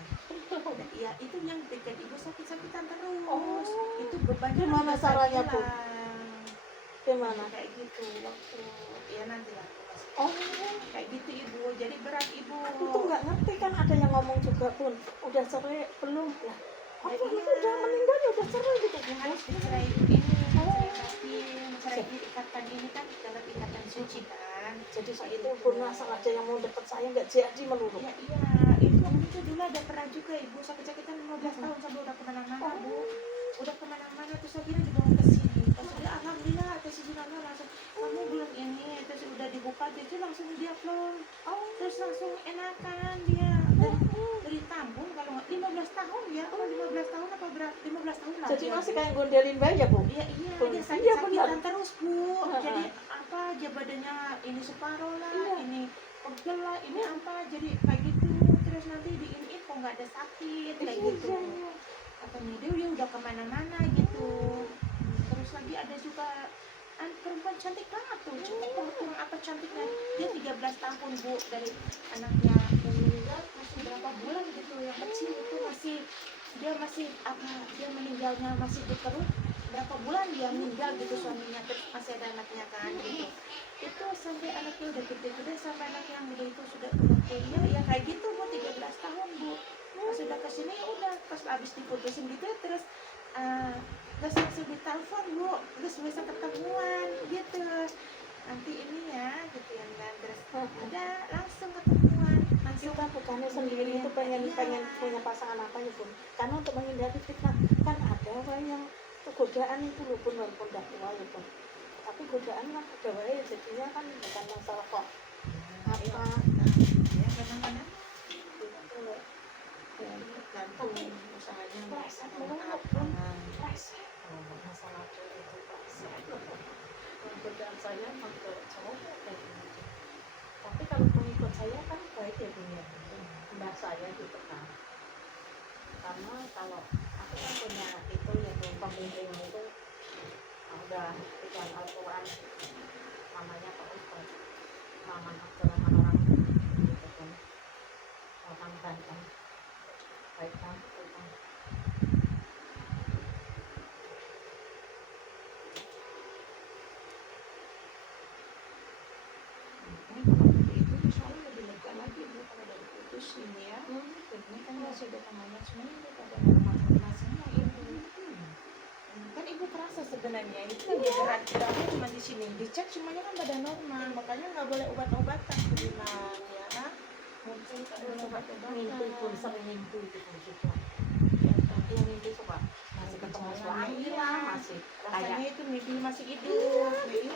Ya itu yang bikin ibu sakit-sakitan terus. Oh. Itu bebannya Gimana udah caranya, Bu? hilang. Gimana? Kayak gitu waktu ya nanti lah aku kasih. Oh, Kayak gitu ibu jadi berat ibu. aku tuh nggak ngerti kan ada yang ngomong juga Bun, udah cerai belum lah. Ya, Aku iya. udah meninggal ya udah cerai gitu. Yang harus dicerai ini cerai batin cerai ikatan ini kan dalam ikatan suci kan. Jadi saya itu Bun asal ada yang mau deket saya nggak jadi melulu. Ya iya itu dulu ada pernah juga ibu sakit-sakitan 15 tahun sampai udah kemana-mana Bu. Udah kemana-mana terus akhirnya dibawa ke sini. Pas udah alhamdulillah atas izin Allah langsung kamu belum ini terus udah dibuka jadi langsung dia plong. Terus langsung enakan dia dari tabung kalau nggak 15 tahun ya 15 tahun apa berapa 15 tahun lah. Jadi dia, masih Bu. kayak gondelin bayi ya Bu? Iya iya Bun. dia Iya, sakit-sakitan benar. terus Bu. Heeh. Jadi apa aja badannya ini separuh lah, Iya. ini pegel lah, ini apa jadi kayak gitu. Terus nanti diinin kok nggak ada sakit kayak gitu. Katanya dia udah kemana-mana gitu. Terus lagi ada juga perempuan cantik banget tuh, cantik banget kurang apa cantiknya. Dia 13 tahun Bu dari anaknya meninggal masih berapa bulan gitu yang kecil itu masih dia meninggalnya masih di perut berapa bulan dia meninggal gitu suaminya terus masih ada anaknya kan gitu. Itu sampai anaknya udah gede-gede sampai anak yang gede itu sudah kuliah ya kayak gitu Bu 13 tahun Bu. Pas udah kesini ya udah pas abis diputusin gitu ya terus terus langsung ditelepon Bu terus bisa ketemuan gitu nanti ini ya gitu ya kan terus ada langsung ketemuan langsung Kita bukannya sendiri itu pengen punya pasangan apa ya Bun? Karena untuk menghindari fitnah kan ada orang yang itu godaan itu loh Bun walaupun udah tua ya Bun. Tapi godaan kan ada wae jadinya kan bukan masalah kok apa ya kadang-kadang gitu loh. tergantung usahanya mau Pleset mau banget apa Bun. Pleset. Masalah itu pleset. Godaan saya emang ke cowok kayak gitu. Tapi kalau pengikut saya kan baik ya Bun ya. Mbak saya gitu kan. Karena kalau aku kan punya itu ya Bun pembimbing itu udah pikiran Al-Quran namanya Pak Ustaz Maman Abdurrahman orang gitu kan orang Banten baik kan Iya, sudah kemana seminggu pada normal semua ibu. Kan ibu kerasa sebenarnya itu lagi berat-beratnya cuma di sini. Dicek semuanya kan pada normal, makanya nggak boleh obat-obatan aku bilang ya. Mungkin kalau obat-obatan. Mimpi pun sering mimpi itu pun suka. Iya mimpi suka. Masih ketemu suami lah, masih Rasanya kayak itu mimpi masih hidup. Iya,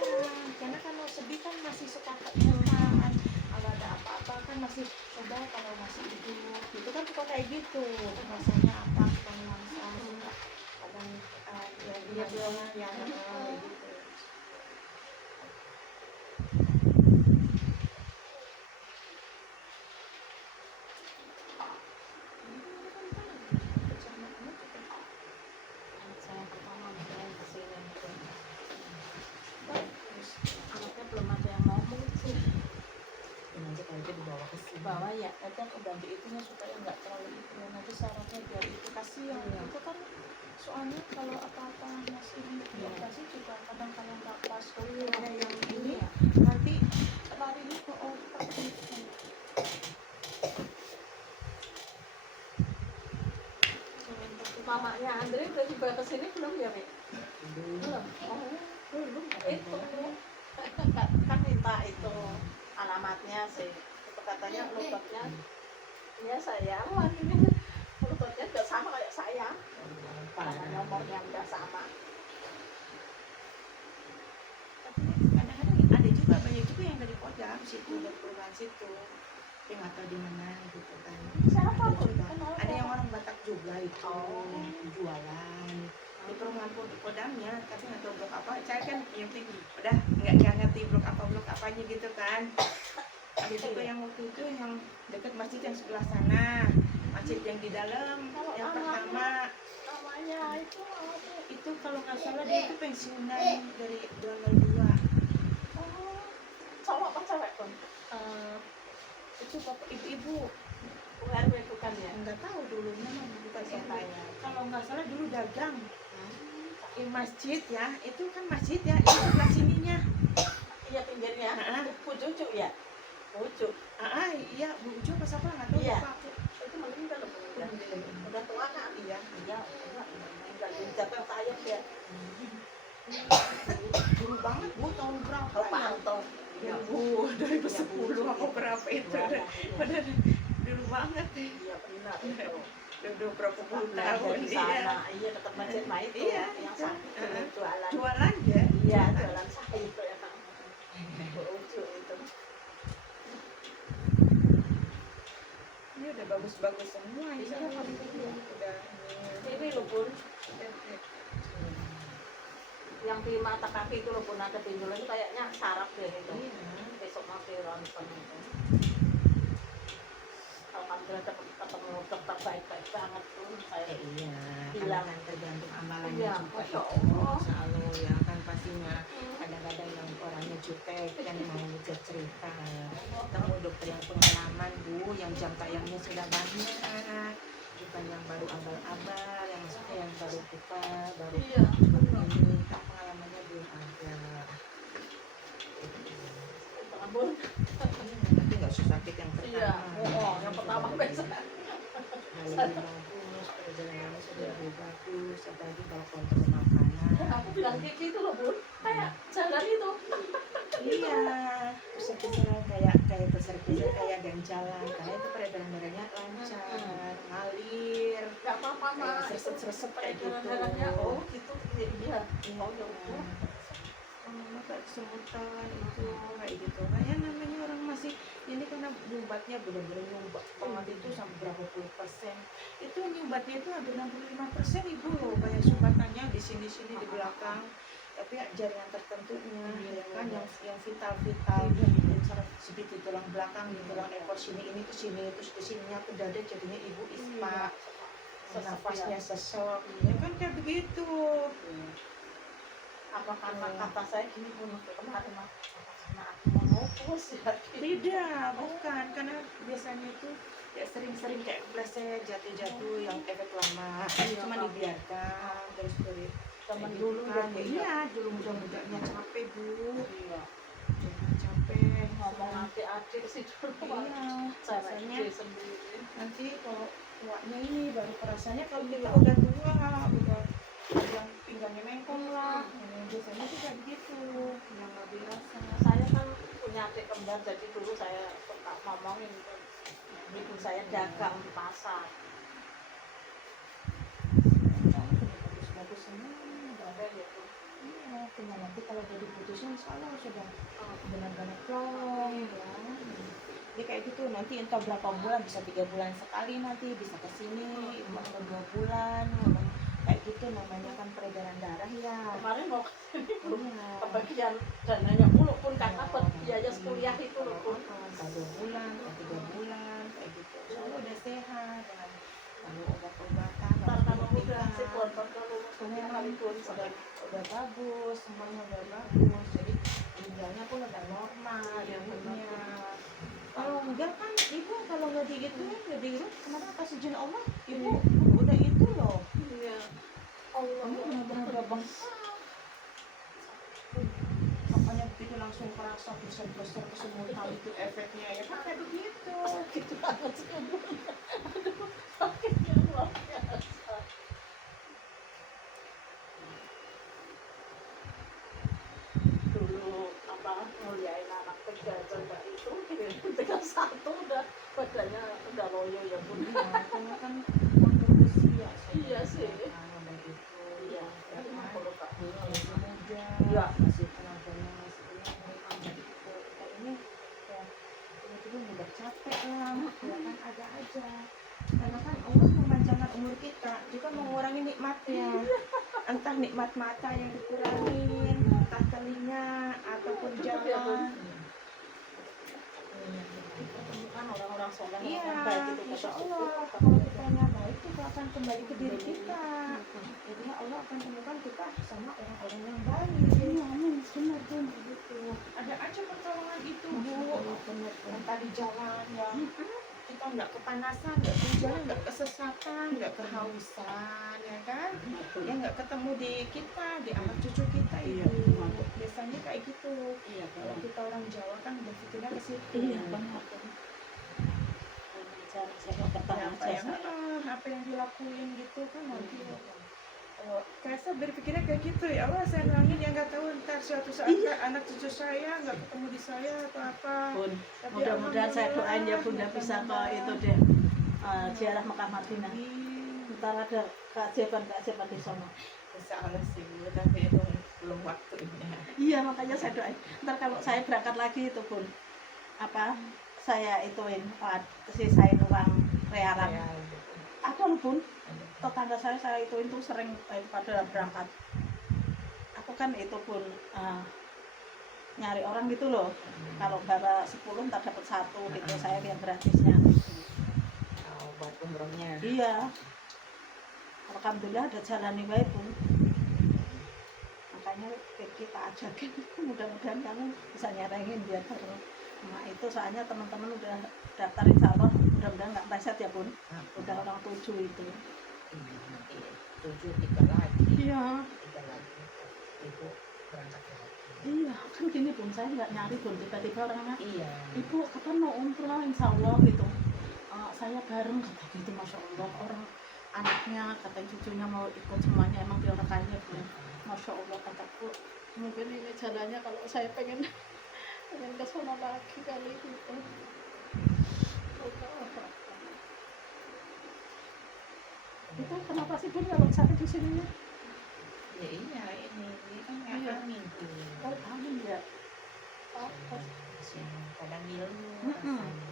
karena kalau sedih kan masih suka keingetan. Kalau ada apa-apa kan masih coba kalau masih hidup. Itu kan suka kayak gitu. Rasanya apa? Suka nuansa, suka kadang ya dia bilang ya kayak gitu. saya pertama main kesini itu. Terus anaknya belum ada yang ngomong sih. Ini aja kalau itu dibawa ke sini. Bawa ya, nanti aku ganti itunya supaya nggak terlalu itu. Nanti syaratnya biar itu kasihan. Iya. Itu kan soalnya kalau apa-apa masih dioperasi juga kadang kalau nggak pas Ada yang ini ya nanti larinya ke otak gitu. Mamanya Andre udah juga kesini belum ya, Mi? Belum. Oh, belum. Itu kan minta itu alamatnya sih. Itu katanya lututnya. Ya sayang, ini lututnya udah sama kayak saya. Karena nomornya udah sama. Tapi kadang-kadang ada juga banyak juga yang dari Kodam situ, dari perumahan situ. Tapi nggak tahu di mana gitu kan. Siapa Ada pun? juga. Kenal Ada yang kok. orang Batak juga itu Oh. jualan di perumahan Kodamnya, tapi nggak tahu blok apa. Saya kan yang penting udah nggak ngerti blok apanya gitu kan. Ada juga yang waktu itu yang dekat masjid yang sebelah sana, masjid yang di dalam Kalau yang anaknya- pertama Namanya itu apa? itu kalau nggak salah dia itu pensiunan dari 202. Oh, cowok apa cewek pun? Itu bapak ibu-ibu URW bukan ya? nggak tahu dulunya mah bukan Saya RW. tanya. Kalau nggak salah dulu dagang di masjid ya, itu kan masjid ya, itu sebelah sininya. Iya pinggirnya. Heeh. Bu Cucu ya? Cucu. Iya Bu Ujo pas apa nggak tahu Iya. lupa aku. Itu meninggal loh. Udah tua kan? Iya. Iya, udah meninggal. Jatuh sayap ya. Dulu banget Bu, tahun berapa ya? Pantau. Ya Bu, 2010 apa berapa itu? Padahal dulu banget ya. Iya benar itu. Udah berapa puluh Belajar tahun di iya. sana. Iya dekat masjid mah itu. Iya, Yang itu. sakit Heeh. jualan. Jualan ya? Iya jualan sayur itu ya. Bu Ucu itu. Ini udah bagus-bagus semua ini. Iya, iya. Udah Ini loh Bun, yang di mata kaki itu loh Bun ada pinjol itu kayaknya saraf deh itu. Iya. Besok nanti ronsen itu. Alhamdulillah dapat ketemu dokter baik-baik banget tuh saya. Iya, Bilang. kan tergantung amalannya Iya, juga Masya itu. Allah. Selalu ya kan pastinya kadang-kadang yang orangnya jutek kan mau cerita. Ketemu dokter yang pengalaman Bu, yang jam tayangnya sudah banyak, bukan yang baru abal-abal, yang maksudnya yang baru buka, baru Iya, benar. ini kan pengalamannya belum ada. Betul, Bun. Tapi nggak usah sakit yang pertama. Iya, oh, yang pertama besok. Lebih bagus, perjalanannya sudah lebih bagus, apalagi kalau kontrol makanan. Aku bilang Kiki itu loh Bun, kayak jalan itu. Iya, keser-keser kayak keser-keser kayak ganjalan, karena itu peredaran darahnya lancar, ngalir, Gak apa-apa kayak mah. serset-serset kayak gitu. Jalan-jalannya, oh gitu. Iya. Oh ya udah. Mama kayak kesemutan itu kayak gitu. Kayak namanya orang masih ini karena nyumbatnya benar-benar nyumbat banget itu sampai berapa puluh persen. Itu nyumbatnya itu hampir 65% ibu loh, kayak sumbatannya di sini-sini di belakang. Tapi ya, jaringan tertentunya ya kan yang vital-vital misalnya seperti tulang belakang, di tulang ekor sini ini ke sini terus ke sininya ke dada jadinya ibu ispa, nafasnya sesek, ya kan kayak begitu. Apa karena kata saya gini Bun kemarin mah karena aku menopos ya. Tidak, bukan karena biasanya itu ya sering-sering kayak pleset jatuh-jatuh yang efek lama, Iya, cuma Kak. dibiarkan terus dari Zaman kayak dulu gitu kan. ya, Iya, dulu muda-mudanya capek Bu, Iya. capek Ngomong adik-adik sih dulu. Iya, Saya biasanya sendiri. nanti kalau tuanya ini baru perasaannya kalau kita udah tua, udah yang pinggangnya mengkong lah. Biasanya sih kayak begitu, yang nggak dirasa. Saya kan punya adik kembar, jadi dulu saya suka ngomongin gitu. Ibu saya dagang di pasar. Bagus-bagus semua. Ada gitu. Iya, tinggal nanti kalau udah diputusin soalnya sudah benar-benar plong ya. Jadi kayak gitu nanti entah berapa bulan, bisa 3 bulan sekali, nanti bisa ke sini 2 bulan, kayak gitu namanya kan peredaran darah ya. Kemarin mau kesini belum Iya. kebagian dananya mulu pun kan dapat biaya kuliah itu loh pun. Entah 2 bulan, entah 3 bulan, kayak gitu. Soalnya udah sehat dengan lalu obat-obatan. Ntar kalau udah si pun kalau kuliah kali pun Udah bagus, semuanya udah bagus. Jadi ginjalnya pun udah normal, ibunya. Kalau enggak kan ibu kalau nggak digituin, nggak diurut, kenapa kasih izin Allah? Ibu udah itu loh. Iya. Allah Kamu benar-benar udah bengkak. Makanya begitu langsung kerasa besar-besar kesemutan itu efeknya ya kan kayak begitu. sakit banget sih ibu. Aduh, sakitnya luar biasa. Dulu apa muliain anak tiga coba itu tinggal satu udah badannya udah loyo ya bun. Iya, karena kan untuk usia Iya sih. udah gitu. Iya. Ya kan? Kalau tak Masih muda, Iya. masih tenaganya masih ini, jadi kita ini kayak tiba-tiba mudah capek lah, ya kan ada aja. Karena kan Allah memanjangkan umur kita, juga mengurangi nikmatnya. Entah nikmat mata yang dikurangin, entah telinga ataupun jalan. kan orang-orang soleh Iya, orang baik itu insya kata Allah syukur. kalau kita yang baik juga akan kembali ke diri kita. Jadi Allah akan temukan kita sama orang-orang yang baik. Iya, amin, benar pun Gitu. Ada aja pertolongan itu bu. Entah di jalan yang kita nggak kepanasan, nggak hujan, nggak kesesatan, nggak kehausan, ya kan? Ya nggak ketemu di kita, di anak cucu kita Iya, itu. benar. Biasanya kayak gitu. Iya, Kalau kita orang Jawa kan berpikirnya ke situ. Iya, benar. Saya Ya, apa yang dilakuin gitu kan nanti Kaisa berpikirnya kayak gitu ya Allah saya nangin yang nggak tahu ntar suatu saat anak cucu saya nggak ketemu di saya atau apa. Bun, Tapi mudah-mudahan saya doain ya bunda alhamdulillah, bisa ke mudah-mudahan. itu deh ziarah Mekah Madinah. Iya, Ntar ada keajaiban di sana. insya Allah sih Bu, tapi itu belum waktunya. Iya, makanya saya doain. Ntar kalau saya berangkat lagi itu bun, apa saya ituin sisain uang realan. Ya, Apa loh bun? Tetangga saya ituin tuh sering pada berangkat. Aku kan itu pun nyari orang gitu loh. Kalau bara 10 ntar dapat 1 gitu saya yang gratisnya. buat umrohnya. Iya. Alhamdulillah ada jalani baik pun. Makanya kita ajakin mudah-mudahan kamu bisa nyerengin biar terus. Nah itu soalnya teman-teman udah daftar insya Allah mudah-mudahan nggak meleset ya bun. Udah orang 7 itu. Nanti 7 lagi. Iya. 3 lagi. Ibu berangkat lagi. Iya kan gini bun saya nggak nyari bun tiba-tiba orangnya Iya. ibu kapan mau umroh insya Allah gitu. Saya bareng kata gitu masya Allah orang anaknya kata cucunya mau ikut semuanya emang dia rekannya bu. Masya Allah kataku mungkin ini jalannya kalau saya pengen ke sana lagi kali gitu. Itu kenapa sih bun kalau sakit di sininya? Ya iya ini kan Iya. nggak angin tuh. Oh angin ya. Oh, Kadang ngilu Mm-mm. rasanya.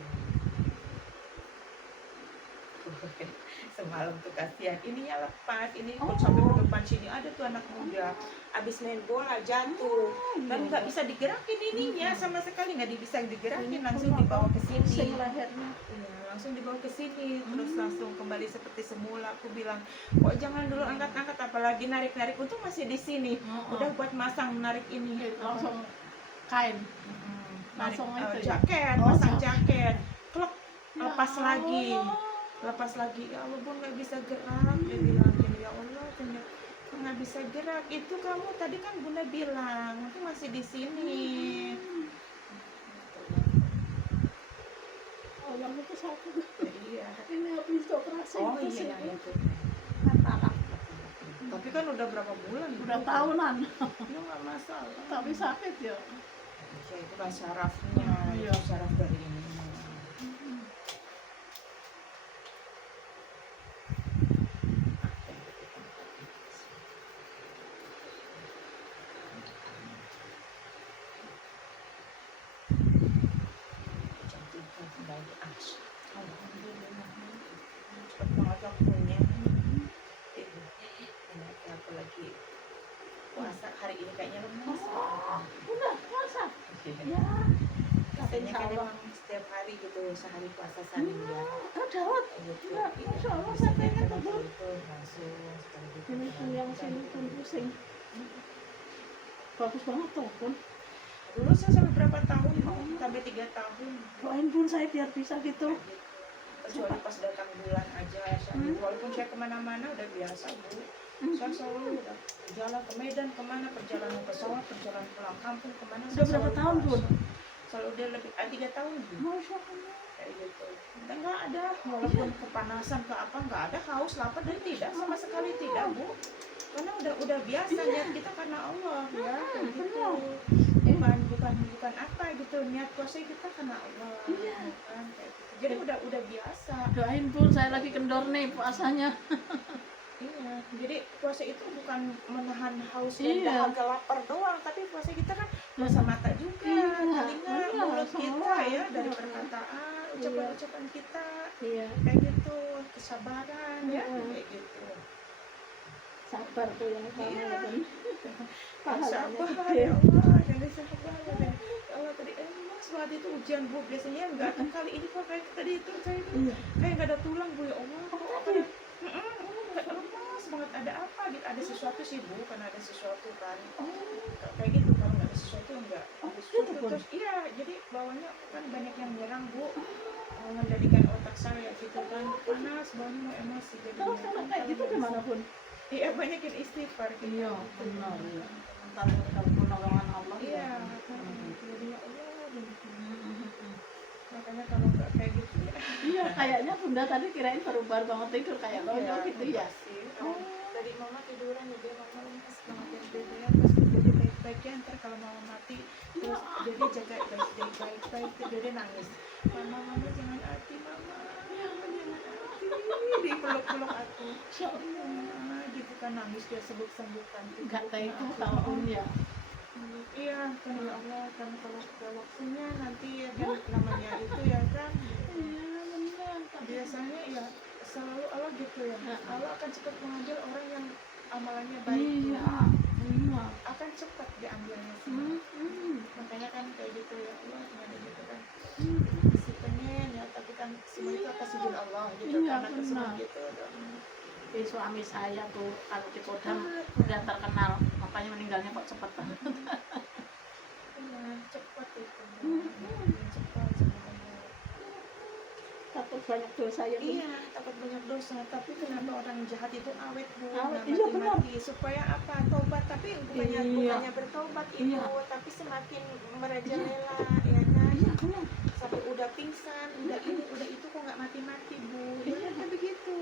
Semalam tuh kasihan ininya lepas ini Oh. sampai ke depan sini ada tuh anak muda abis main bola jatuh kan nggak bisa digerakin ininya sama sekali nggak bisa digerakin langsung dibawa ke Pusing sini. lehernya. Iya, langsung dibawa ke sini terus langsung kembali seperti semula. Aku bilang kok jangan dulu angkat-angkat apalagi narik-narik untung masih di sini udah buat masang narik ini Langsung kain. narik langsung itu ya? jaket Oh, pasang jaket klek Ya lepas lagi Allah. lepas lagi ya Allah Bu nggak bisa gerak dia bilang gini ya Allah ternyata nggak bisa gerak itu kamu tadi kan Bunda bilang aku masih di sini. Oh yang itu satu. Jadi iya. Ini habis operasi Oh itu iya sih. yang itu. Katarak. Tapi kan udah berapa bulan? Udah tahunan, Ya nggak masalah. tapi sakit ya. Ya itu kan sarafnya, Iya. itu saraf dari ini. Cantikkan kembali Asya. Alhamdulillah. Cepat banget waktunya. Ini aku lagi puasa hari ini kayaknya lemas. Udah puasa. Ya. Biasanya kan emang setiap hari gitu, sehari puasa sehari enggak. Dawat. Gitu. Ya, Masya Allah, Biasanya sampai kan ketemu. waktu itu langsung sekali gitu. Ini pun yang sini pun pusing. Bagus banget tuh pun. Dulu saya sampai berapa tahun? Sampai 3 tahun. Doain pun saya biar bisa gitu. Kecuali pas datang bulan aja. Walaupun saya kemana-mana udah biasa bu. Saya selalu udah jalan ke Medan kemana, perjalanan ke sawah, perjalanan pulang kampung kemana. Udah saya berapa selalu tahun, puasa. Bun? Selalu dia lebih 3 tahun bu. Masya Allah. Kayak gitu. Dan nggak ada, walaupun kepanasan ke apa nggak ada, haus lapar dan tidak sama sekali tidak bu. Karena udah biasa niat kita karena Allah ya kayak gitu. Bukan apa gitu, niat puasa kita karena Allah. Kan, kayak gitu. Jadi udah biasa. Doain pun saya lagi kendor nih puasanya. Iya, jadi puasa itu bukan menahan haus dan Iya. dahaga lapar doang, tapi puasa kita kan puasa mata juga, Iya, telinga, iya, mulut kita semua. ya, dari perkataan, ucapan-ucapan kita, Iya. kayak gitu, kesabaran ya, Iya. kayak gitu. Sabar tuh yang utama Iya. kan. Sabar Pahalanya ya gede. Allah, jadi sabar ya. Ya Allah tadi mas waktu itu ujian bu, biasanya enggak kan kali ini kok kayak tadi itu saya Iya. kayak nggak ada tulang bu ya Allah. Kok Tadi. ada lemas banget, ada apa gitu, ada sesuatu sih bu, karena ada sesuatu kan. Oh, Kayak gitu kalau nggak ada sesuatu enggak Oh, ada sesuatu gitu, Bun. terus iya jadi bawahnya kan banyak yang menyerang bu, mengendalikan otak saya gitu kan, panas bawahnya mau emosi jadi kalau banyak kayak gitu gimana pun? iya banyakin istighfar gitu. Iya, benar. Iya. Kalau penolongan Allah. Iya jadi ya Allah gitu. Makanya kalau nggak kayak gitu ya Iya, kayaknya Bunda tadi kirain baru-baru banget tidur kayak loyo gitu ya. sih. Tadi mama tiduran ya dia mama lemas banget ya dede ya pas dede baik-baik ya ntar kalau mama mati terus dede jaga baik-baik dede nangis mama jangan hati mama jangan hati dipeluk-peluk aku Insya Allah. gitu kan nangis dia sebut-sebutan Nggak tega tahun ya. iya kan ya Allah kan kalau udah waktunya nanti ya kan namanya itu ya kan Iya, benar. biasanya ya selalu Allah gitu ya Allah akan cepat mengambil orang yang amalannya baik Iya. Iya. akan cepat diambilnya semua. Makanya kan kayak gitu ya Allah ada gitu kan si pengen ya tapi kan semua itu atas izin Allah gitu Iya, karena semua benar. gitu Suami saya tuh kalau di Kodam udah terkenal, makanya meninggalnya kok cepet banget. iya cepat itu Hmm. cepat semuanya. Takut banyak dosa ya. Bun. Iya, takut banyak dosa. Tapi kenapa orang jahat itu awet bu, Awet, nggak iya, benar. mati-mati supaya apa? Tobat, tapi bukannya Iya. bukannya bertobat ibu, Iya. tapi semakin merajalela, ya kan? Iya, benar. Sampai udah pingsan, udah ini, udah itu kok nggak mati-mati bu? Banyak yang begitu.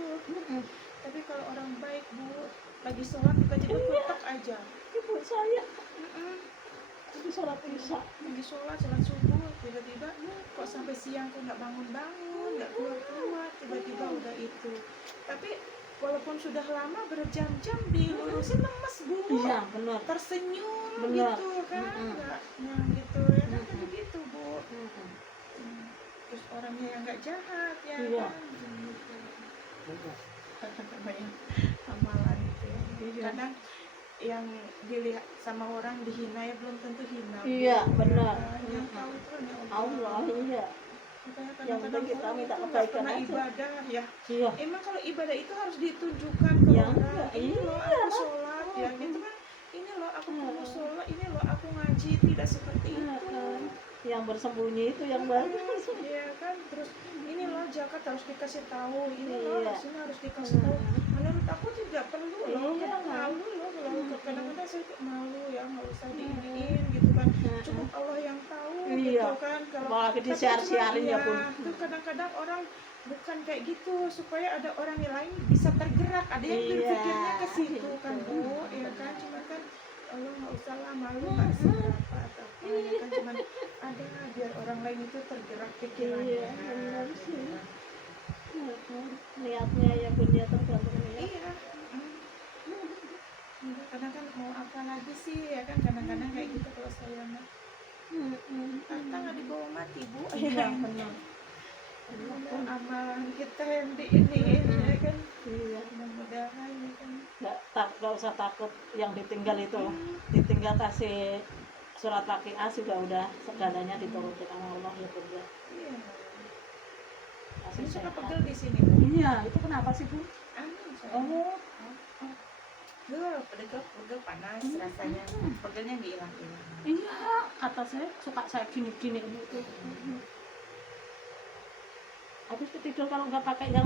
Tapi kalau orang baik bu, lagi sholat tiba-tiba ketok aja. Ibu saya Mm-mm. lagi sholat isya. Lagi sholat subuh, tiba-tiba kok sampai siang kok nggak bangun-bangun, nggak keluar-keluar, tiba-tiba udah itu. Tapi walaupun sudah lama berjam-jam dilurusin lemes bu, Iya, benar. tersenyum Benar. gitu kan, Mm-mm. nggak yang gitu ya kan kayak begitu bu. Terus orangnya yang nggak jahat ya Iya. kan, gitu. Banyak amalan itu ya. Iya. Kadang yang dilihat sama orang dihina ya belum tentu hina. Iya, Bu. benar. Yang tahu itu hanya Allah, iya. Makanya Yang kadang-kadang penting kita orang minta itu nggak kebaikan pernah aja. ibadah ya. Iya. Emang kalau ibadah itu harus ditunjukkan ke Ya, orang. enggak. Ini loh Iya. aku sholat ya gitu kan. Ini loh aku mau sholat. Ini loh aku ngaji. Tidak seperti itu. Yang bersembunyi itu yang bagus. Iya kan. Terus ini loh zakat harus dikasih tahu. Ini loh Iya. sini harus dikasih tahu. menurut aku tidak perlu loh, Iya, malu loh kalau kadang-kadang saya tuh malu ya, nggak usah diiniin gitu kan, cukup Allah yang tahu Iya. gitu kan. Kalau Apalagi tapi disiar-siarin cuma ya pun. tuh kadang-kadang orang bukan kayak gitu supaya ada orang yang lain bisa tergerak, ada yang Iya. berpikirnya ke situ kan Bu, ya kan, cuma kan Allah nggak usah lah malu nggak seberapa atau apa ya kan, cuman ada biar orang lain itu tergerak pikirannya. Iya, benar gitu sih. kan. Niatnya ya pun dia tergantung niat. Iya. Kadang kan mau apa lagi sih ya kan, kadang-kadang kayak gitu kalau saya mah. Harta nggak dibawa mati Bu. Iya, benar. Mudah amalan kita yang diiniin ya kan. Iya. Mudah-mudahan ya kan. Nggak usah takut yang ditinggal itu. Ditinggal kasih surat Waqiah juga udah segalanya diturutin sama Allah ya pun ya. Iya. Kasih Ini suka sehat. pegel di sini Bu. Iya, itu kenapa sih Bu? Angin saya. Oh, Pegel panas rasanya. Pegelnya nggak hilang-hilang. iya, kata saya gini-gini gitu. Habis itu tidur kalau nggak pakai yang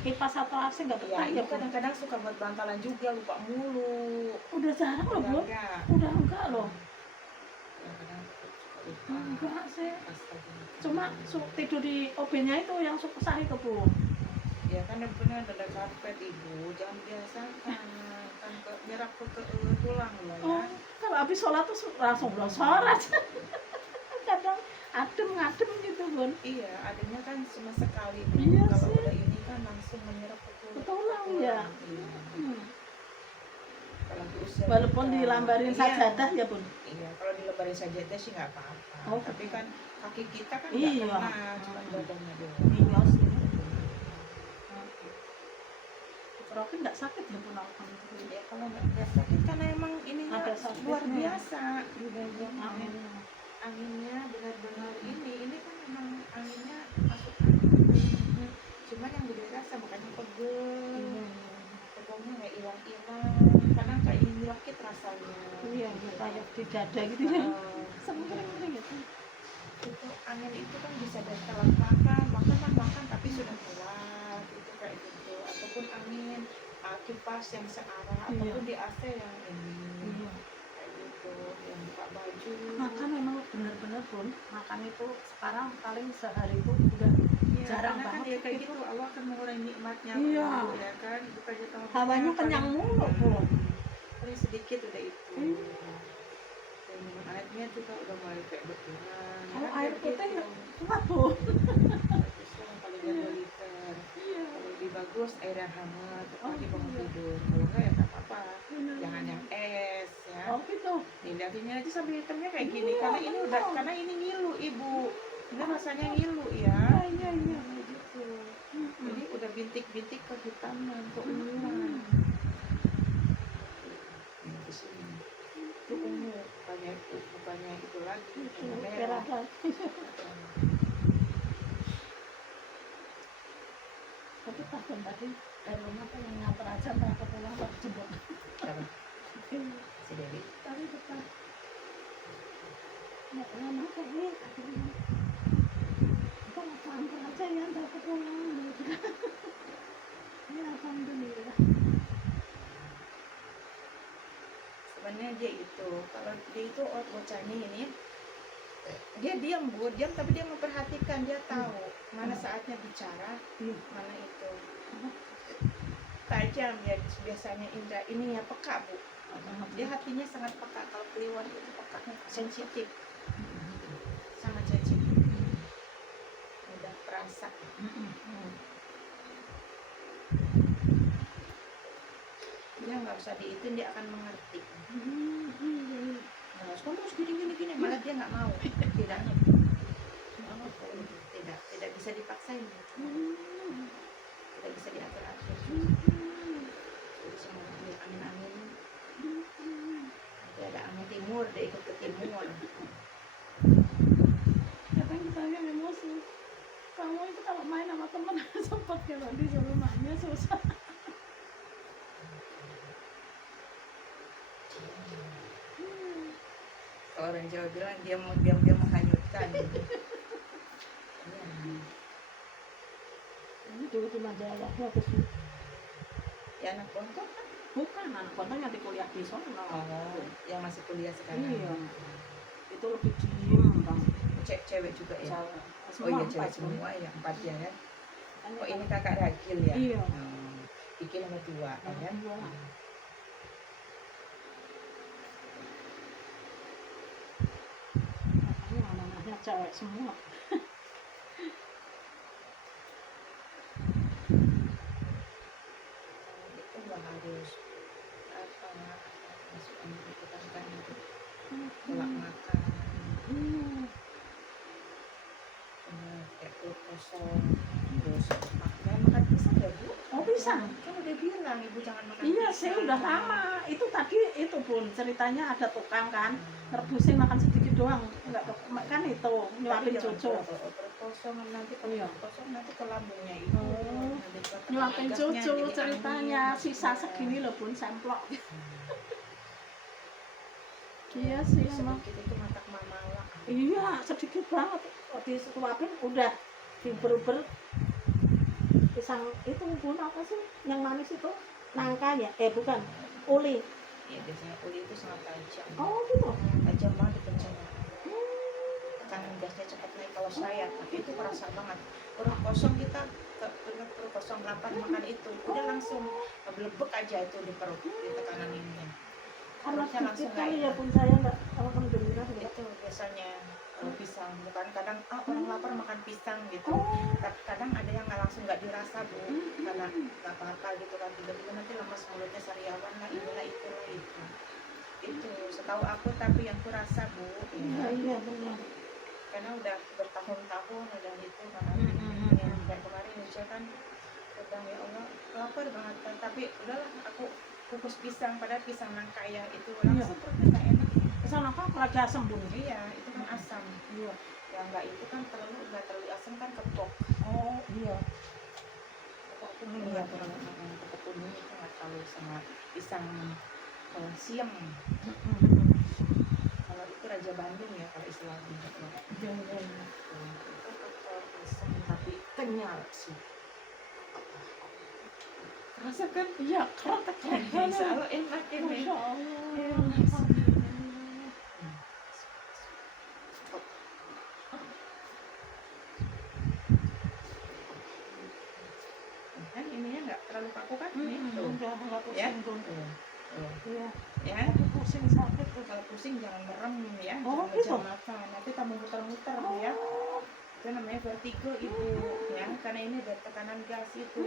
kipas atau AC nggak Iya, betah itu ya Bu. kadang-kadang suka buat bantalan juga, lupa mulu. Udah jarang loh Bu. Enggak. Udah enggak loh. Kadang-kadang suka lupa. Enggak sih. Astaga. Cuma tidur di OB-nya itu yang susah itu Bu. Ya kan yang punya ada karpet Ibu, jangan biasakan kan nyerap ke tulang loh ya. Oh, kalau habis sholat tuh langsung blosorat. Kadang adem gitu Bun. Iya, adanya kan cuma sekali Bu. Iya Kalau sih. udah ini kan langsung menyerap ke Tulang ya. Iya. Hmm. Kalau di usia Walaupun kita- dilambarin iya. sajadah ya Bun. Iya, kalau dilembarin sajadah sih nggak apa-apa. Oh. Tapi kan kaki kita kan Iya. nggak kena, cuma badannya doang. Iya sih. Rokin nggak sakit ya Bun alhamdulillah. Ya kalau nggak sakit karena emang ininya Ada sakitnya. luar biasa. Amin. Anginnya benar-benar ini kan memang anginnya masuk angin. Cuman yang gede rasa makanya pegel. Pegelnya nggak hilang-hilang. Kadang kayak ini rakit rasanya. Iya, kayak di dada gitu ya. Sering gitu. Itu angin itu kan bisa dari telat makan tapi sudah telat itu kayak gitu, ataupun angin kipas yang searah, Iya. ataupun di AC yang ini Iya. kayak gitu, yang buka baju. Makan memang benar-benar Bun. Makan itu sekarang paling sehari itu udah Ya, jarang karena kan banget ya kayak gitu. gitu Allah akan mengurangi nikmatnya Iya. Bu, ya kan bukannya tahu Hawanya kenyang mulu Bun. paling sedikit udah itu. Iya. Dan minum airnya juga udah mulai kayak berkurang. Kalau Kan air kayak putih gitu. kuat Bun. Bagus kan paling nggak 2 liter. Iya. Kalau lebih bagus air yang hangat apalagi Oh, bangun iya. tidur, kalau enggak ya nggak apa-apa, Benar. jangan yang es ya. Oh gitu. Nih dagingnya aja sampai hitamnya kayak gini Iya, karena ini udah benar. karena ini ngilu Ibu, ini rasanya ngilu ya. Iya. Nah, gitu. Jadi udah bintik-bintik kehitaman, keunguan. Ini di sini. Itu ungu, bukannya itu lagi, ungu merah. Merah lagi. Tapi pas Bun tadi dari rumah tuh yang nganter aja mereka pulang baru jemput. Siapa? Si Dewi. Tapi tetap nggak lama kayaknya akhirnya kita nganter aja ya ntar aku pulang gitu. Ya alhamdulillah. Sebenarnya dia itu kalau dia itu bocahnya ini dia diam tapi dia memperhatikan, dia tahu mana saatnya bicara, mana itu tajam ya. Biasanya indra ini ya peka Bu, dia hatinya sangat peka, kalau kliwon itu peka, sensitif, sangat sensitif, mudah perasa. Dia nggak usah diitin, dia akan mengerti. Nah, kamu harus gini, malah dia nggak mau. Tidak bisa dipaksain, tidak bisa diatur-atur. Jadi semua angin-angin, nanti ada angin timur, dia ikut ke timur. Kadang kita yang emosi. Kamu itu kalau main sama temen sempat kalau disuruh mainnya susah. Kalau orang Jawa bilang dia mau diam-diam menghanyutkan. Ini dulu di majalah bagus. Ya anak Bonto kan? Bukan, anak Bontong yang di kuliah di sono. Yang masih kuliah sekarang. Iya. Itu lebih diem bang. Cewek juga ya? Cewek. Oh iya cewek empat, semua ya, 4 ya kan? Bang. Oh ini kakak Ragil ya? Iya. Kiki nomor 2 ya kan? Iya. Makanya anak-anaknya cewek semua. Itu nggak harus apa masukan itu kan itu pola makan kayak perut kosong terus makan pisang ya Bu? Oh pisang. Kan udah bilang ibu jangan makan Iya, pisang. saya udah lama. Itu tadi itu pun ceritanya ada tukang kan, rebusin makan sedikit doang, enggak kan itu nyuapin cucu. Perut kosong nanti Iya. perut kosong nanti ke lambungnya ibu. Oh. Nanti ke Nyuapin gasnya cucu jadi ceritanya, angin. sisa segini loh pun semplok. Iya sih emang. Sedikit itu matak mamala. Iya, sedikit banget. Kalau disuapin udah diuber-uber. Pisang itu pun apa sih? Yang manis itu nangka ya? Bukan. Uli. Iya biasanya uli itu sangat tajam. Oh gitu. Tajam banget di pencernaan. Tekanan gasnya cepat naik kalau saya, tapi itu kerasa banget. Perut kosong kita perut kosong lapar makan itu udah langsung belebek aja itu di perut di tekanan ini. Karena Perutnya langsung sedikit kali nggak ya enak. pun saya enggak alhamdulillah enggak. Itu biasanya pisang bukan kadang orang lapar makan pisang gitu. Tapi kadang ada yang nggak langsung nggak dirasa Bu karena nggak apa-apa gitu kan tiba-tiba nanti lemas mulutnya sariawan lah inilah itulah itu setahu aku tapi yang kurasa Bu Iya, ya. iya benar. Karena udah bertahun-tahun udah itu kan dan kemarin Uca kan bilang ya Allah lapar banget kan tapi udahlah aku kukus pisang padahal pisang nangka ya itu langsung perutnya nggak enak. Kesana kan lagi asam bun. Iya itu kan asam. Iya. Yang nggak itu kan nggak terlalu asam kan kepok. Oh iya. Kepok kuning ya kurang kepok kuning itu nggak terlalu sama pisang siam. Kalau itu Raja Bandung ya kalau istilahnya. Iya, iya. Itu kepok pisang tapi kenyal sih. Rasa kan? Iya, kerat. Selalu enak ini. Masya Allah. Kan ininya nggak terlalu kaku kan? Ini tuh. Enggak Ya? pusing bun. Iya. Ya. Aku pusing sakit tuh. Kalau pusing jangan merem ya. Oh, Jangan gitu? pejam mata. Nanti kamu muter-muter ya. Itu namanya vertigo ibu ya karena ini ada tekanan gas itu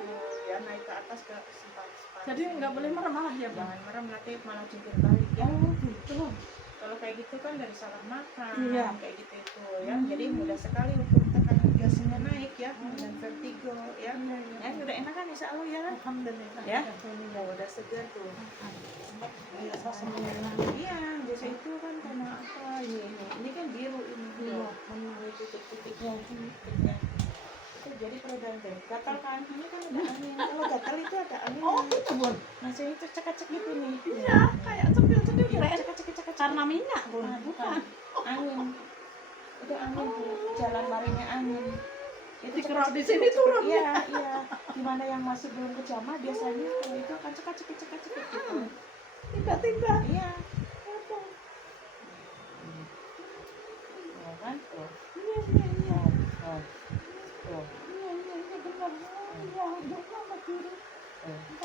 ya naik ke atas ke sempat. Jadi nggak boleh merem malah ya bang. Jangan merem nanti malah jungkir balik ya. Oh gitu. Kalau kayak gitu kan dari salah makan Iya. kayak gitu itu ya. Jadi mudah sekali untuk tekanan gasnya naik ya dan vertigo ya. Ya udah enak kan insya Allah ya. Alhamdulillah. Ya. Ya udah segar tuh. Biasa semuanya. Iya biasa itu kan karena apa ini kan biru ini. Iya. Benar titik-titiknya titiknya. Itu jadi peredaran darah gatal kan ini kan ada angin kalau gatal itu ada angin. Oh gitu bun. Masih itu cekak-cek gitu nih. Iya. Kayak cekil-cekil kirain Cekak-cekak karena minyak bun. bukan angin. Itu angin Bu. Jalan larinya angin. Itu Dikerok di sini turun. Iya, iya. Dimana yang masih belum kejamah biasanya kalau itu akan cekak-cekik gitu. Tiba-tiba. Iya. Ya kan? Tuh. Iya iya iya. Tuh. Tuh. Iya iya iya benar. Iya benar sama kiri. Tuh.